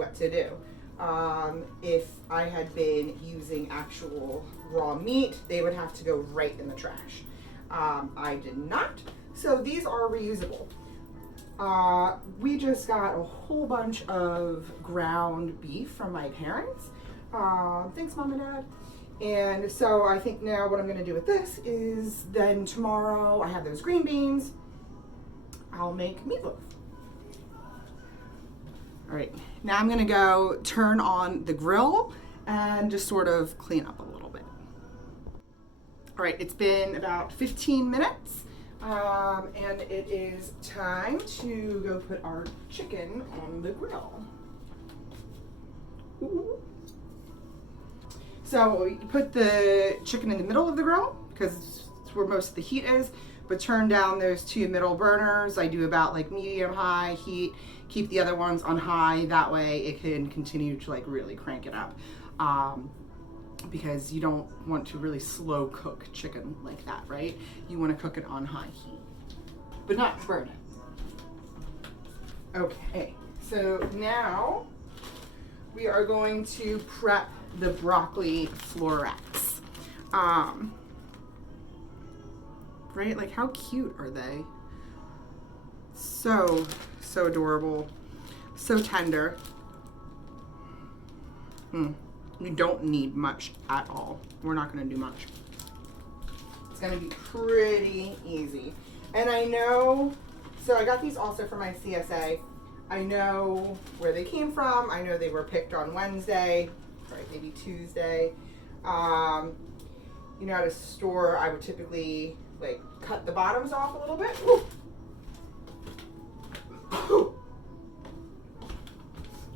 If I had been using actual raw meat, they would have to go right in the trash. I did not, so these are reusable. We just got a whole bunch of ground beef from my parents. Thanks, Mom and Dad. And so I think now what I'm going to do with this is then tomorrow I have those green beans. I'll make meatloaf. All right, now I'm gonna go turn on the grill and just sort of clean up a little bit. All right, it's been about 15 minutes and it is time to go put our chicken on the grill. Ooh. So you put the chicken in the middle of the grill because it's where most of the heat is, but turn down those two middle burners. I do about like medium high heat, keep the other ones on high, that way it can continue to like really crank it up, because you don't want to really slow cook chicken like that, right? You want to cook it on high heat, but not burn it. Okay, so now we are going to prep the broccoli florets. Right? Like, how cute are they? So adorable. So tender. You don't need much at all. We're not going to do much. It's going to be pretty easy. And I know, so I got these also for my CSA. I know where they came from. I know they were picked on Wednesday, right? Maybe Tuesday. You know, at a store, I would typically like cut the bottoms off a little bit. Ooh. Ooh.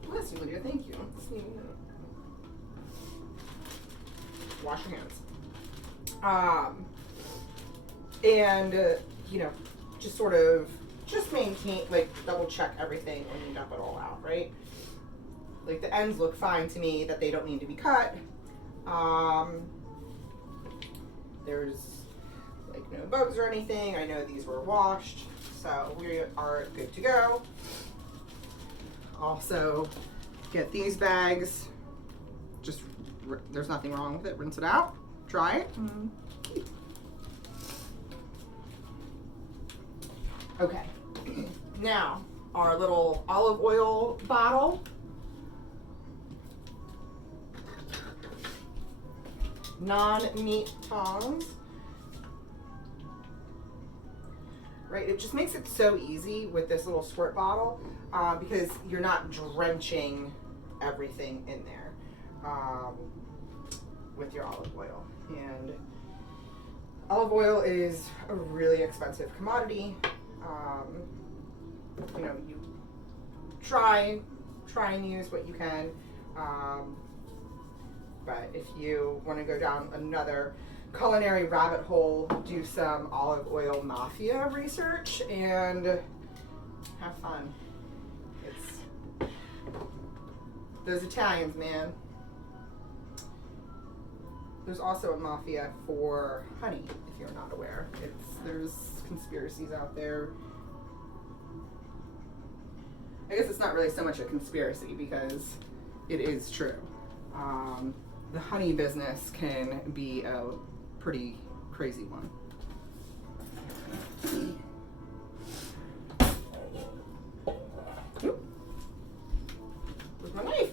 Bless you, Lydia. Thank you. Wash your hands. And you know, just sort of maintain, like, double check everything when you dump it all out, right? Like, the ends look fine to me, that they don't need to be cut. There's like no bugs or anything. I know these were washed, so we are good to go. Also, get these bags. Just, there's nothing wrong with it. Rinse it out, dry it. Okay, now our little olive oil bottle. Non-meat tongs. Right, it just makes it so easy with this little squirt bottle because you're not drenching everything in there with your olive oil. And olive oil is a really expensive commodity. You know, you try and use what you can. But if you want to go down another culinary rabbit hole, do some olive oil mafia research and have fun. It's those Italians, man. There's also a mafia for honey, if you're not aware. There's conspiracies out there. I guess it's not really so much a conspiracy because it is true. The honey business can be a pretty crazy one. Where's my knife?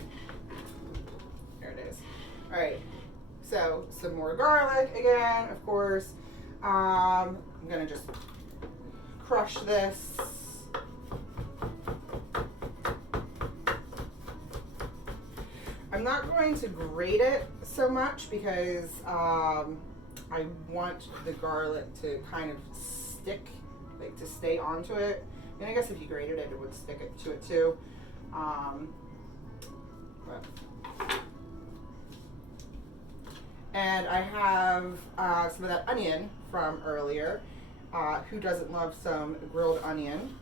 There it is. All right, so some more garlic again, of course. I'm gonna just crush this. I'm not going to grate it so much because I want the garlic to kind of stick, like to stay onto it. And I guess if you grated it, it would stick it to it too. But And I have some of that onion from earlier. Who doesn't love some grilled onion?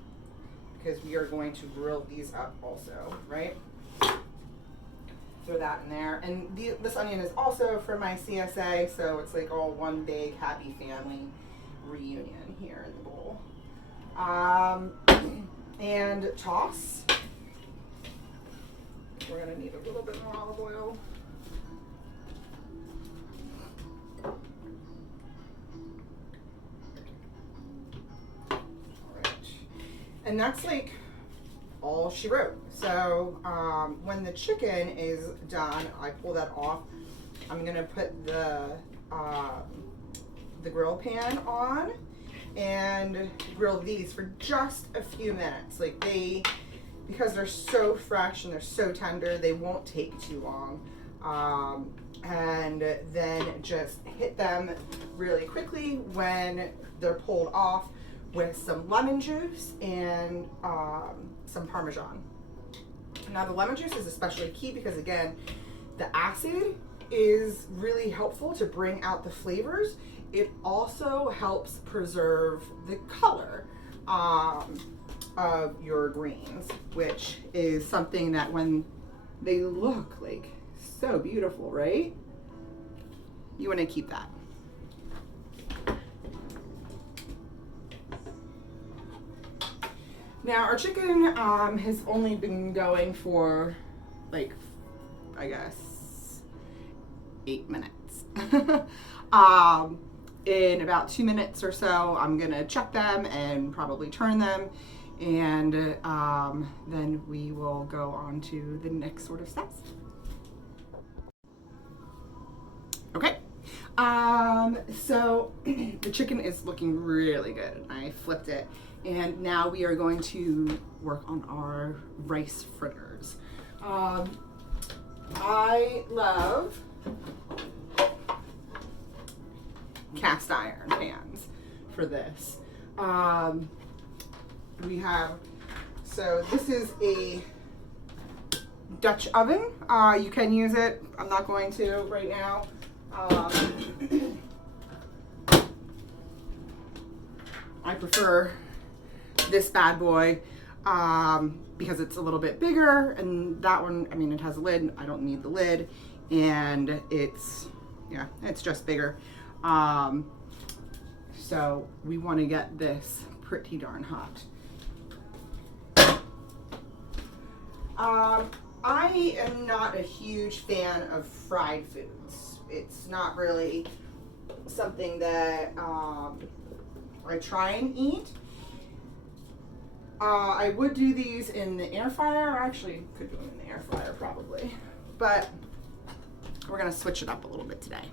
Because we are going to grill these up also, right? Throw that in there. And this onion is also for my CSA, so it's like all one big happy family reunion here in the bowl. And toss. We're gonna need a little bit more olive oil. And that's like all she wrote. So when the chicken is done, I pull that off. I'm gonna put the grill pan on and grill these for just a few minutes. Like because they're so fresh and they're so tender, they won't take too long. And then just hit them really quickly when they're pulled off with some lemon juice and some Parmesan. Now the lemon juice is especially key because again, the acid is really helpful to bring out the flavors. It also helps preserve the color of your greens, which is something that when they look like so beautiful, right? You want to keep that. Now our chicken has only been going for like, I guess, 8 minutes. In about 2 minutes or so, I'm gonna check them and probably turn them, and then we will go on to the next sort of steps. Okay, so the chicken is looking really good. I flipped it. And now we are going to work on our rice fritters. I love cast iron pans for this. So this is a Dutch oven. You can use it. I'm not going to right now. I prefer this bad boy because it's a little bit bigger, and that one, I mean, it has a lid. I don't need the lid, and it's just bigger. So we want to get this pretty darn hot. I am not a huge fan of fried foods. It's not really something that I try and eat. I would do these in the air fryer. I actually could do them in the air fryer probably, but we're gonna switch it up a little bit today.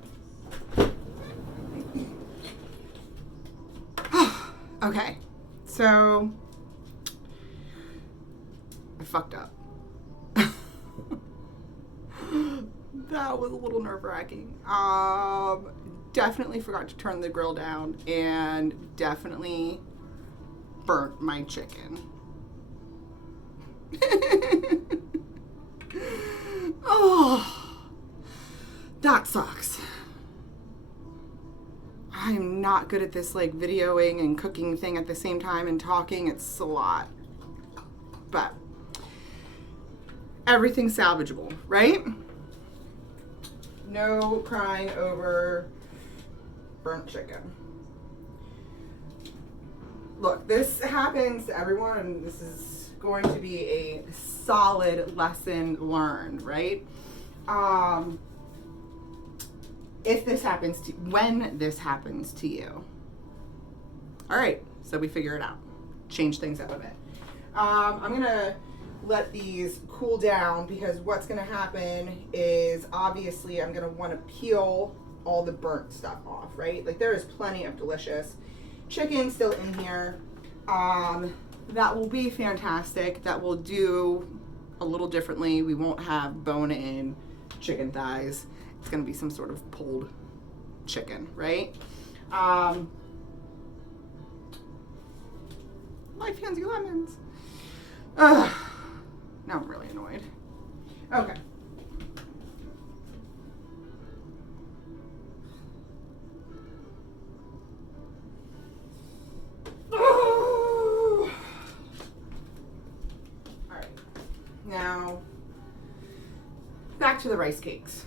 Okay, so I fucked up. That was a little nerve-wracking. Definitely forgot to turn the grill down and definitely burnt my chicken. Oh, that sucks. I'm not good at this like videoing and cooking thing at the same time and talking. It's a lot. But everything's salvageable, right? No crying over burnt chicken. Look, this happens to everyone, and this is going to be a solid lesson learned, right? When this happens to you. All right, so we figure it out. Change things up a bit. I'm gonna let these cool down because what's gonna happen is obviously I'm gonna wanna peel all the burnt stuff off, right? Like there is plenty of delicious chicken still in here. That will be fantastic. That will do a little differently. We won't have bone-in chicken thighs. It's gonna be some sort of pulled chicken, right? Life hands you lemons. Now I'm really annoyed. Okay. to the rice cakes.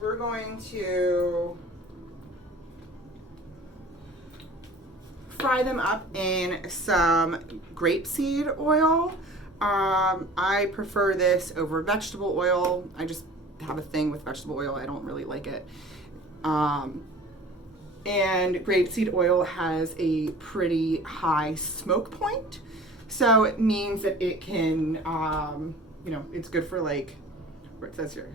We're going to fry them up in some grapeseed oil. I prefer this over vegetable oil. I just have a thing with vegetable oil. I don't really like it. And grapeseed oil has a pretty high smoke point. So it means that it can, it's good for like, what it says here,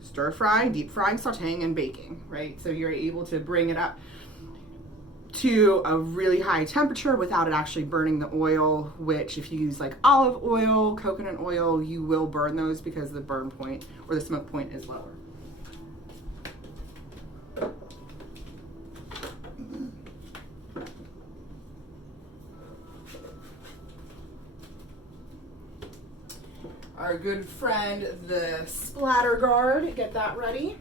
stir frying, deep frying, sauteing, and baking, right? So you're able to bring it up to a really high temperature without it actually burning the oil, which if you use like olive oil, coconut oil, you will burn those because the burn point or the smoke point is lower. Our good friend, the splatter guard, get that ready.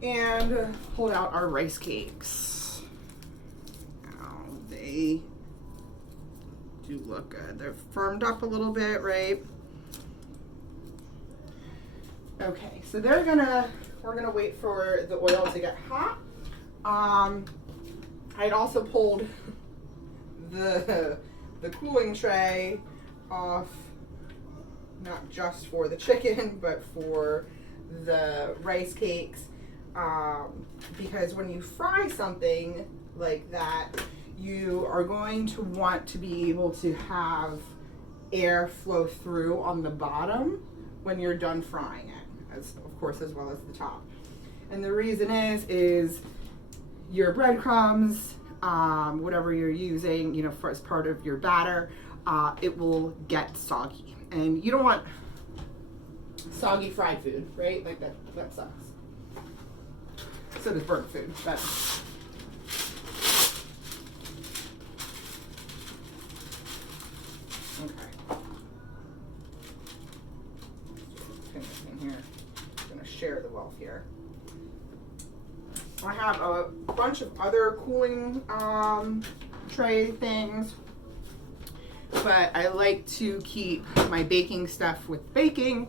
And hold out our rice cakes. Now, they do look good. They're firmed up a little bit, right? Okay, so we're gonna wait for the oil to get hot. I'd also pulled the cooling tray off, not just for the chicken, but for the rice cakes, because when you fry something like that, you are going to want to be able to have air flow through on the bottom when you're done frying it, as well as the top. And the reason is your breadcrumbs, whatever you're using, for as part of your batter, it will get soggy. And you don't want soggy fried food, right? Like that sucks. So does burnt food, but okay. In here, I'm gonna share the wealth here. I have a bunch of other cooling tray things, but I like to keep my baking stuff with baking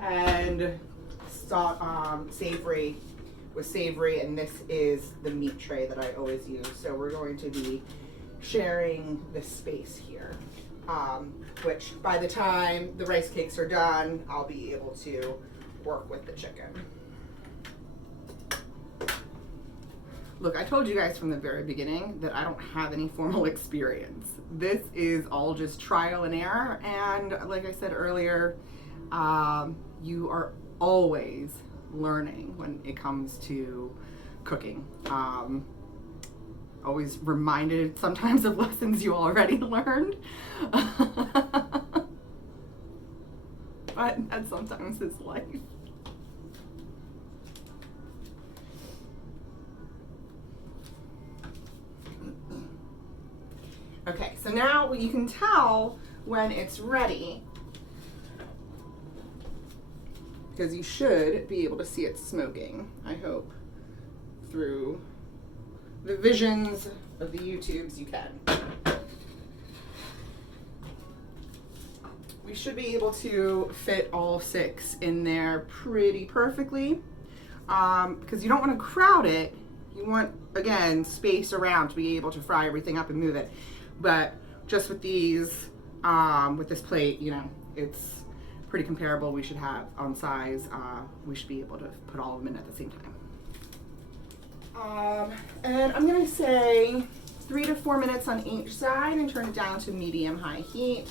and savory with savory, and this is the meat tray that I always use. So we're going to be sharing this space here, which by the time the rice cakes are done, I'll be able to work with the chicken. Look, I told you guys from the very beginning that I don't have any formal experience. This is all just trial and error, and like I said earlier, you are always learning when it comes to cooking. Always reminded sometimes of lessons you already learned. But that sometimes is life. Okay, so now you can tell when it's ready, because you should be able to see it smoking, I hope, through the visions of the YouTubes you can. We should be able to fit all 6 in there pretty perfectly, because you don't want to crowd it. You want, again, space around to be able to fry everything up and move it. But just with these, with this plate, it's pretty comparable. We should have on size. We should be able to put all of them in at the same time. And I'm gonna say 3 to 4 minutes on each side and turn it down to medium-high heat.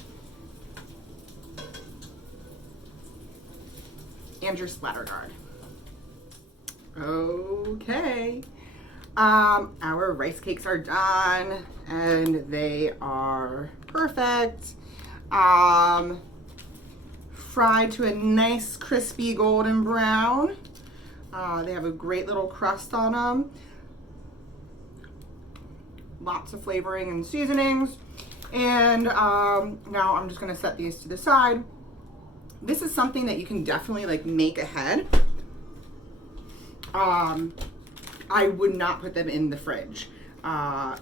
And your splatter guard. Okay. Our rice cakes are done and they are perfect. Fried to a nice crispy golden brown. They have a great little crust on them. Lots of flavoring and seasonings. And now I'm just gonna set these to the side. This is something that you can definitely make ahead. I would not put them in the fridge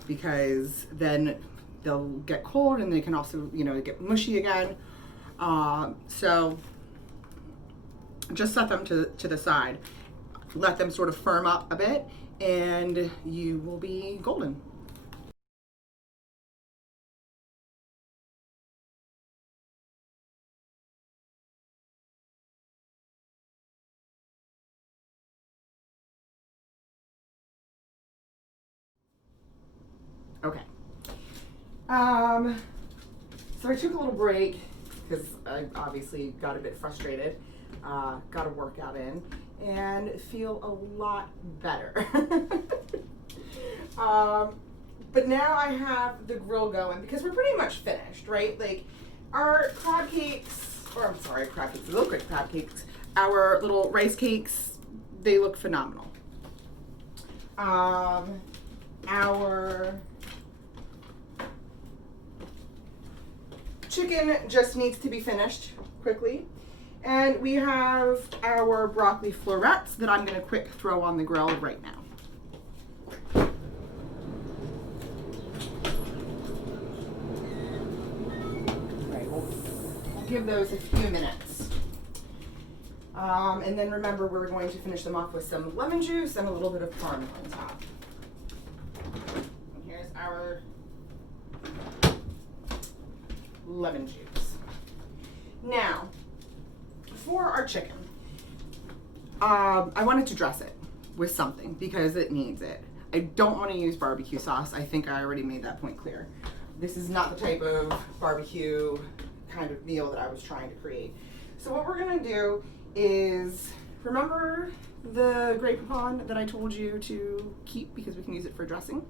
because then they'll get cold and they can also, get mushy again. So just set them to the side. Let them sort of firm up a bit, and you will be golden. Okay. So I took a little break because I obviously got a bit frustrated. Got a workout in and feel a lot better. But now I have the grill going because we're pretty much finished, right? Like our crab cakes, or I'm sorry, crab cakes, they look like crab cakes. Our little rice cakes, they look phenomenal. Our chicken just needs to be finished quickly. And we have our broccoli florets that I'm gonna quick throw on the grill right now. Right, we'll give those a few minutes. And then remember, we're going to finish them off with some lemon juice and a little bit of parmesan on top. And here's our lemon juice. Now, for our chicken, I wanted to dress it with something because it needs it. I don't want to use barbecue sauce. I think I already made that point clear. This is not the type of barbecue kind of meal that I was trying to create. So what we're gonna do is, remember the Grey Poupon that I told you to keep because we can use it for dressing?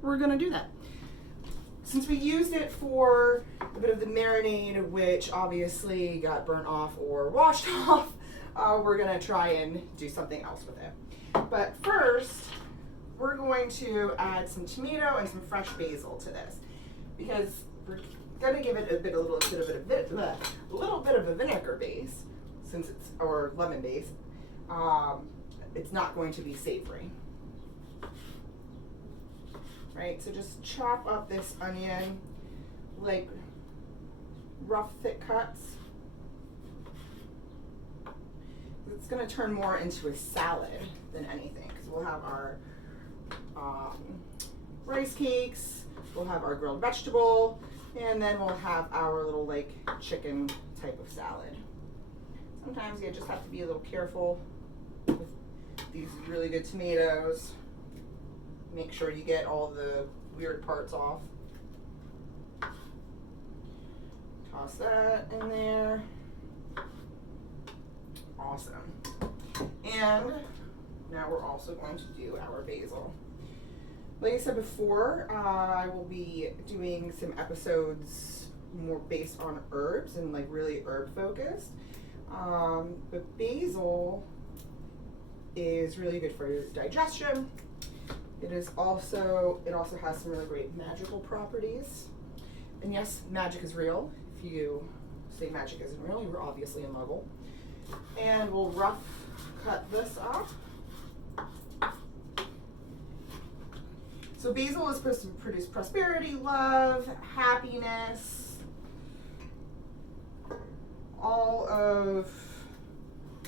We're gonna do that. Since we used it for a bit of the marinade, which obviously got burnt off or washed off, we're gonna try and do something else with it. But first, we're going to add some tomato and some fresh basil to this because we're gonna give it a little bit of a vinegar base, since it's, or lemon base. It's not going to be savory. Right, so just chop up this onion, like rough, thick cuts. It's gonna turn more into a salad than anything, because we'll have our rice cakes, we'll have our grilled vegetable, and then we'll have our little like chicken type of salad. Sometimes you just have to be a little careful with these really good tomatoes. Make sure you get all the weird parts off. Toss that in there. Awesome. And now we're also going to do our basil. Like I said before, I will be doing some episodes more based on herbs and like really herb focused. But basil is really good for digestion. It also has some really great magical properties. And yes, magic is real. If you say magic isn't real, you're obviously a muggle. And we'll rough cut this up. So basil is supposed to produce prosperity, love, happiness, all of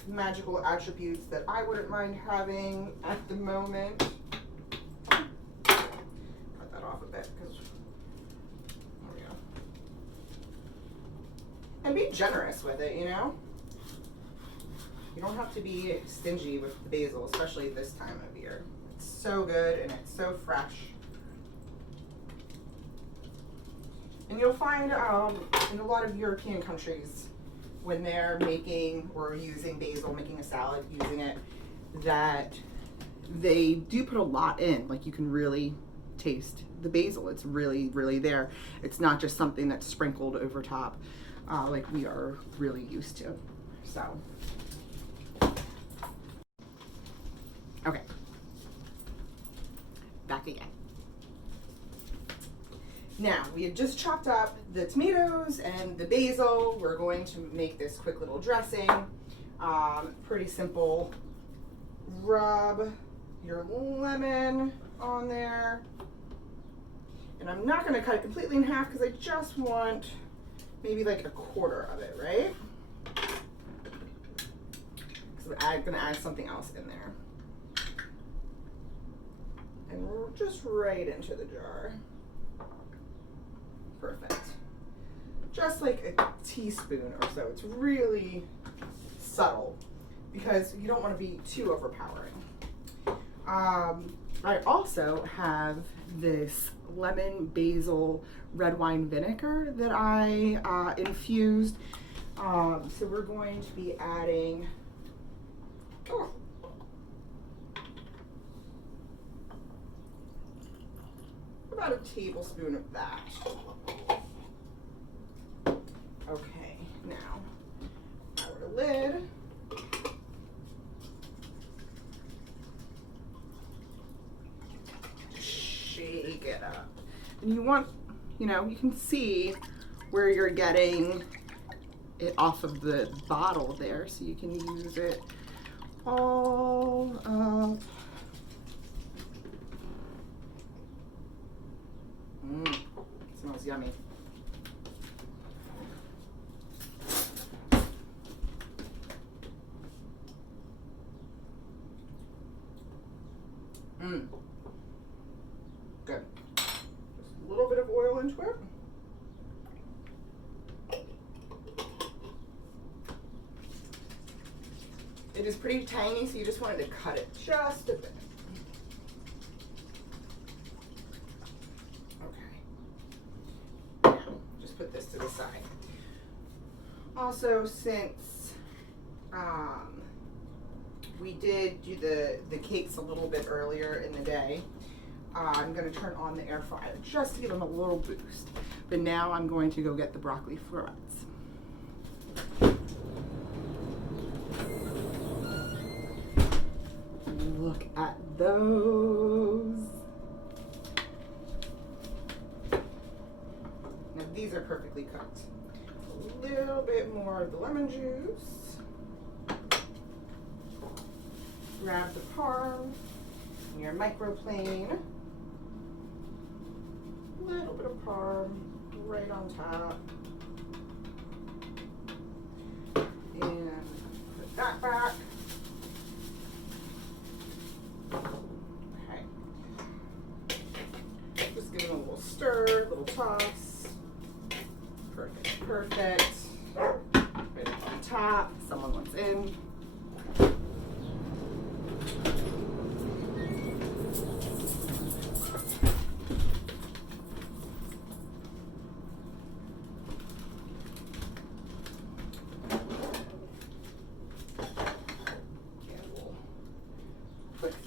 magical attributes that I wouldn't mind having at the moment. Because there we go. And be generous with it, you know? You don't have to be stingy with the basil, especially this time of year. It's so good and it's so fresh. And you'll find in a lot of European countries, when they're making or using basil, making a salad, using it, that they do put a lot in. Like you can really taste the basil. It's really, really there. It's not just something that's sprinkled over top like we are really used to. So, okay, back again. Now, we have just chopped up the tomatoes and the basil. We're going to make this quick little dressing. Pretty simple. Rub your lemon on there. And I'm not going to cut it completely in half because I just want maybe like a quarter of it, right? Because I'm gonna add something else in there. And just right into the jar. Perfect. Just like a teaspoon or so. It's really subtle because you don't want to be too overpowering. I also have this lemon basil red wine vinegar that I infused. So we're going to be adding about a tablespoon of that. Okay, now our lid. Shake it up. And you want, you know, you can see where you're getting it off of the bottle there, so you can use it all up. Smells yummy. Good. Just a little bit of oil into it. It is pretty tiny, so you just wanted to cut it just a bit. Okay. Now, just put this to the side. Also, since we did do the cakes a little bit earlier in the day, I'm going to turn on the air fryer just to give them a little boost. But now I'm going to go get the broccoli florets. Look at those. Now these are perfectly cooked. A little bit more of the lemon juice. Grab the parm in your microplane. A little bit of parm right on top. And put that back. Okay. Just give it a little stir, a little toss. Perfect, perfect. Right up on top. Someone wants in.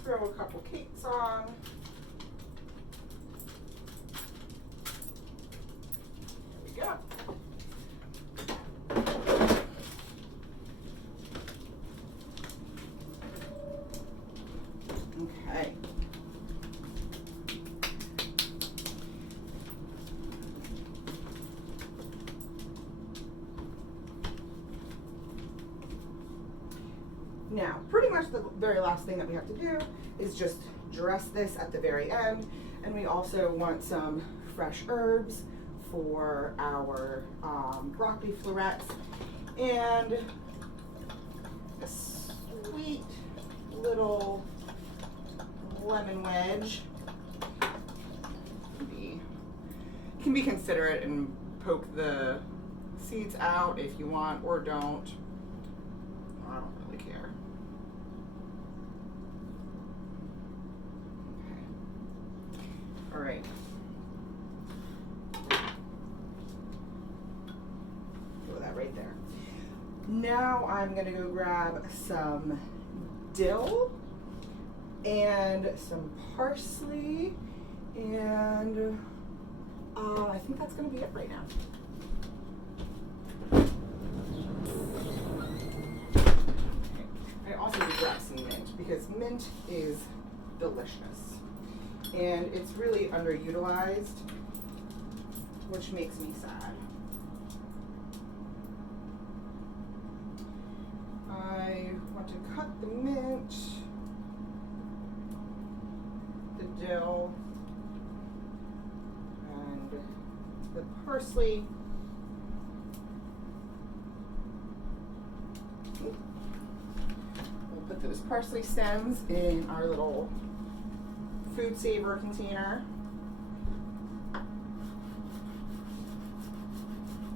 Throw a couple cakes on. There we go. Okay. Now, pretty much the very last thing that we have to do is just dress this at the very end. And we also want some fresh herbs for our broccoli florets and a sweet little lemon wedge. Can be considerate and poke the seeds out if you want or don't. I don't really care. All right. Throw that right there. Now I'm gonna go grab some dill and some parsley, and I think that's gonna be it right now. I also need to grab some mint because mint is delicious. And it's really underutilized, which makes me sad. I want to cut the mint, the dill, and the parsley parsley stems in our little food saver container.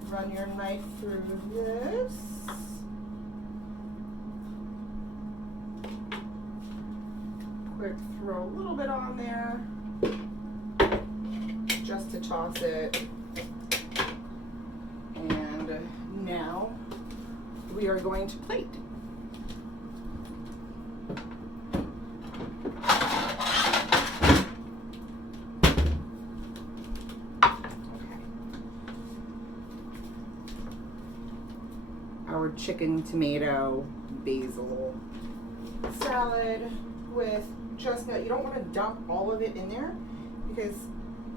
Run your knife through this. Quick throw a little bit on there just to toss it. And now we are going to plate. Our chicken, tomato, basil salad with just, you don't want to dump all of it in there because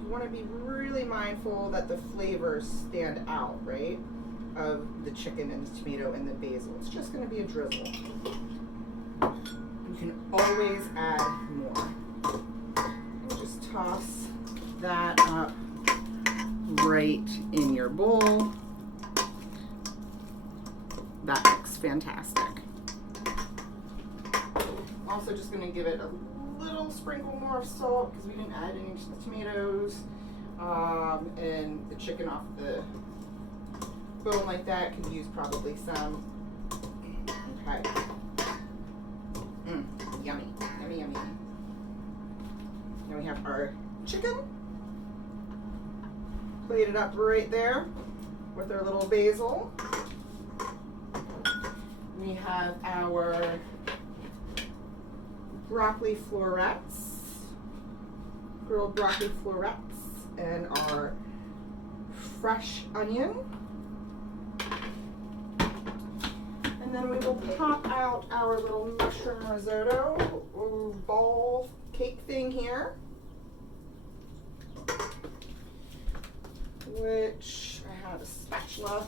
you want to be really mindful that the flavors stand out, right, of the chicken and the tomato and the basil. It's just going to be a drizzle. You can always add more. And just toss that up right in your bowl. That looks fantastic. Also just going to give it a little sprinkle more of salt because we didn't add any to the tomatoes and the chicken off the bone like that. Could use probably some. Okay. Yummy, yummy, yummy. Now we have our chicken plated up right there with our little basil. We have our broccoli florets, grilled broccoli florets, and our fresh onion. And then we will pop out our little mushroom risotto ball cake thing here, which I have a spatula.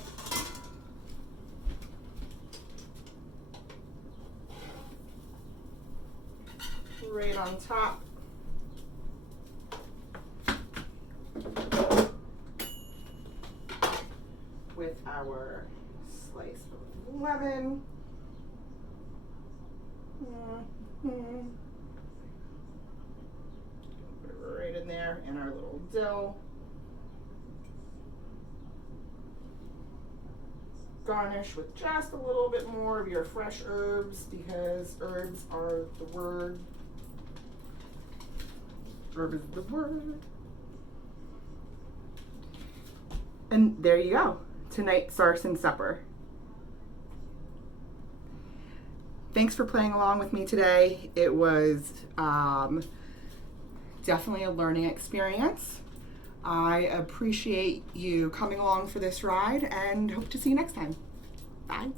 Right on top. With our slice of lemon. Put it right in there, and our little dill. Garnish with just a little bit more of your fresh herbs because herbs are the word. Herb is the word. And there you go. Tonight's Sarson supper. Thanks for playing along with me today. It was definitely a learning experience. I appreciate you coming along for this ride and hope to see you next time. Bye.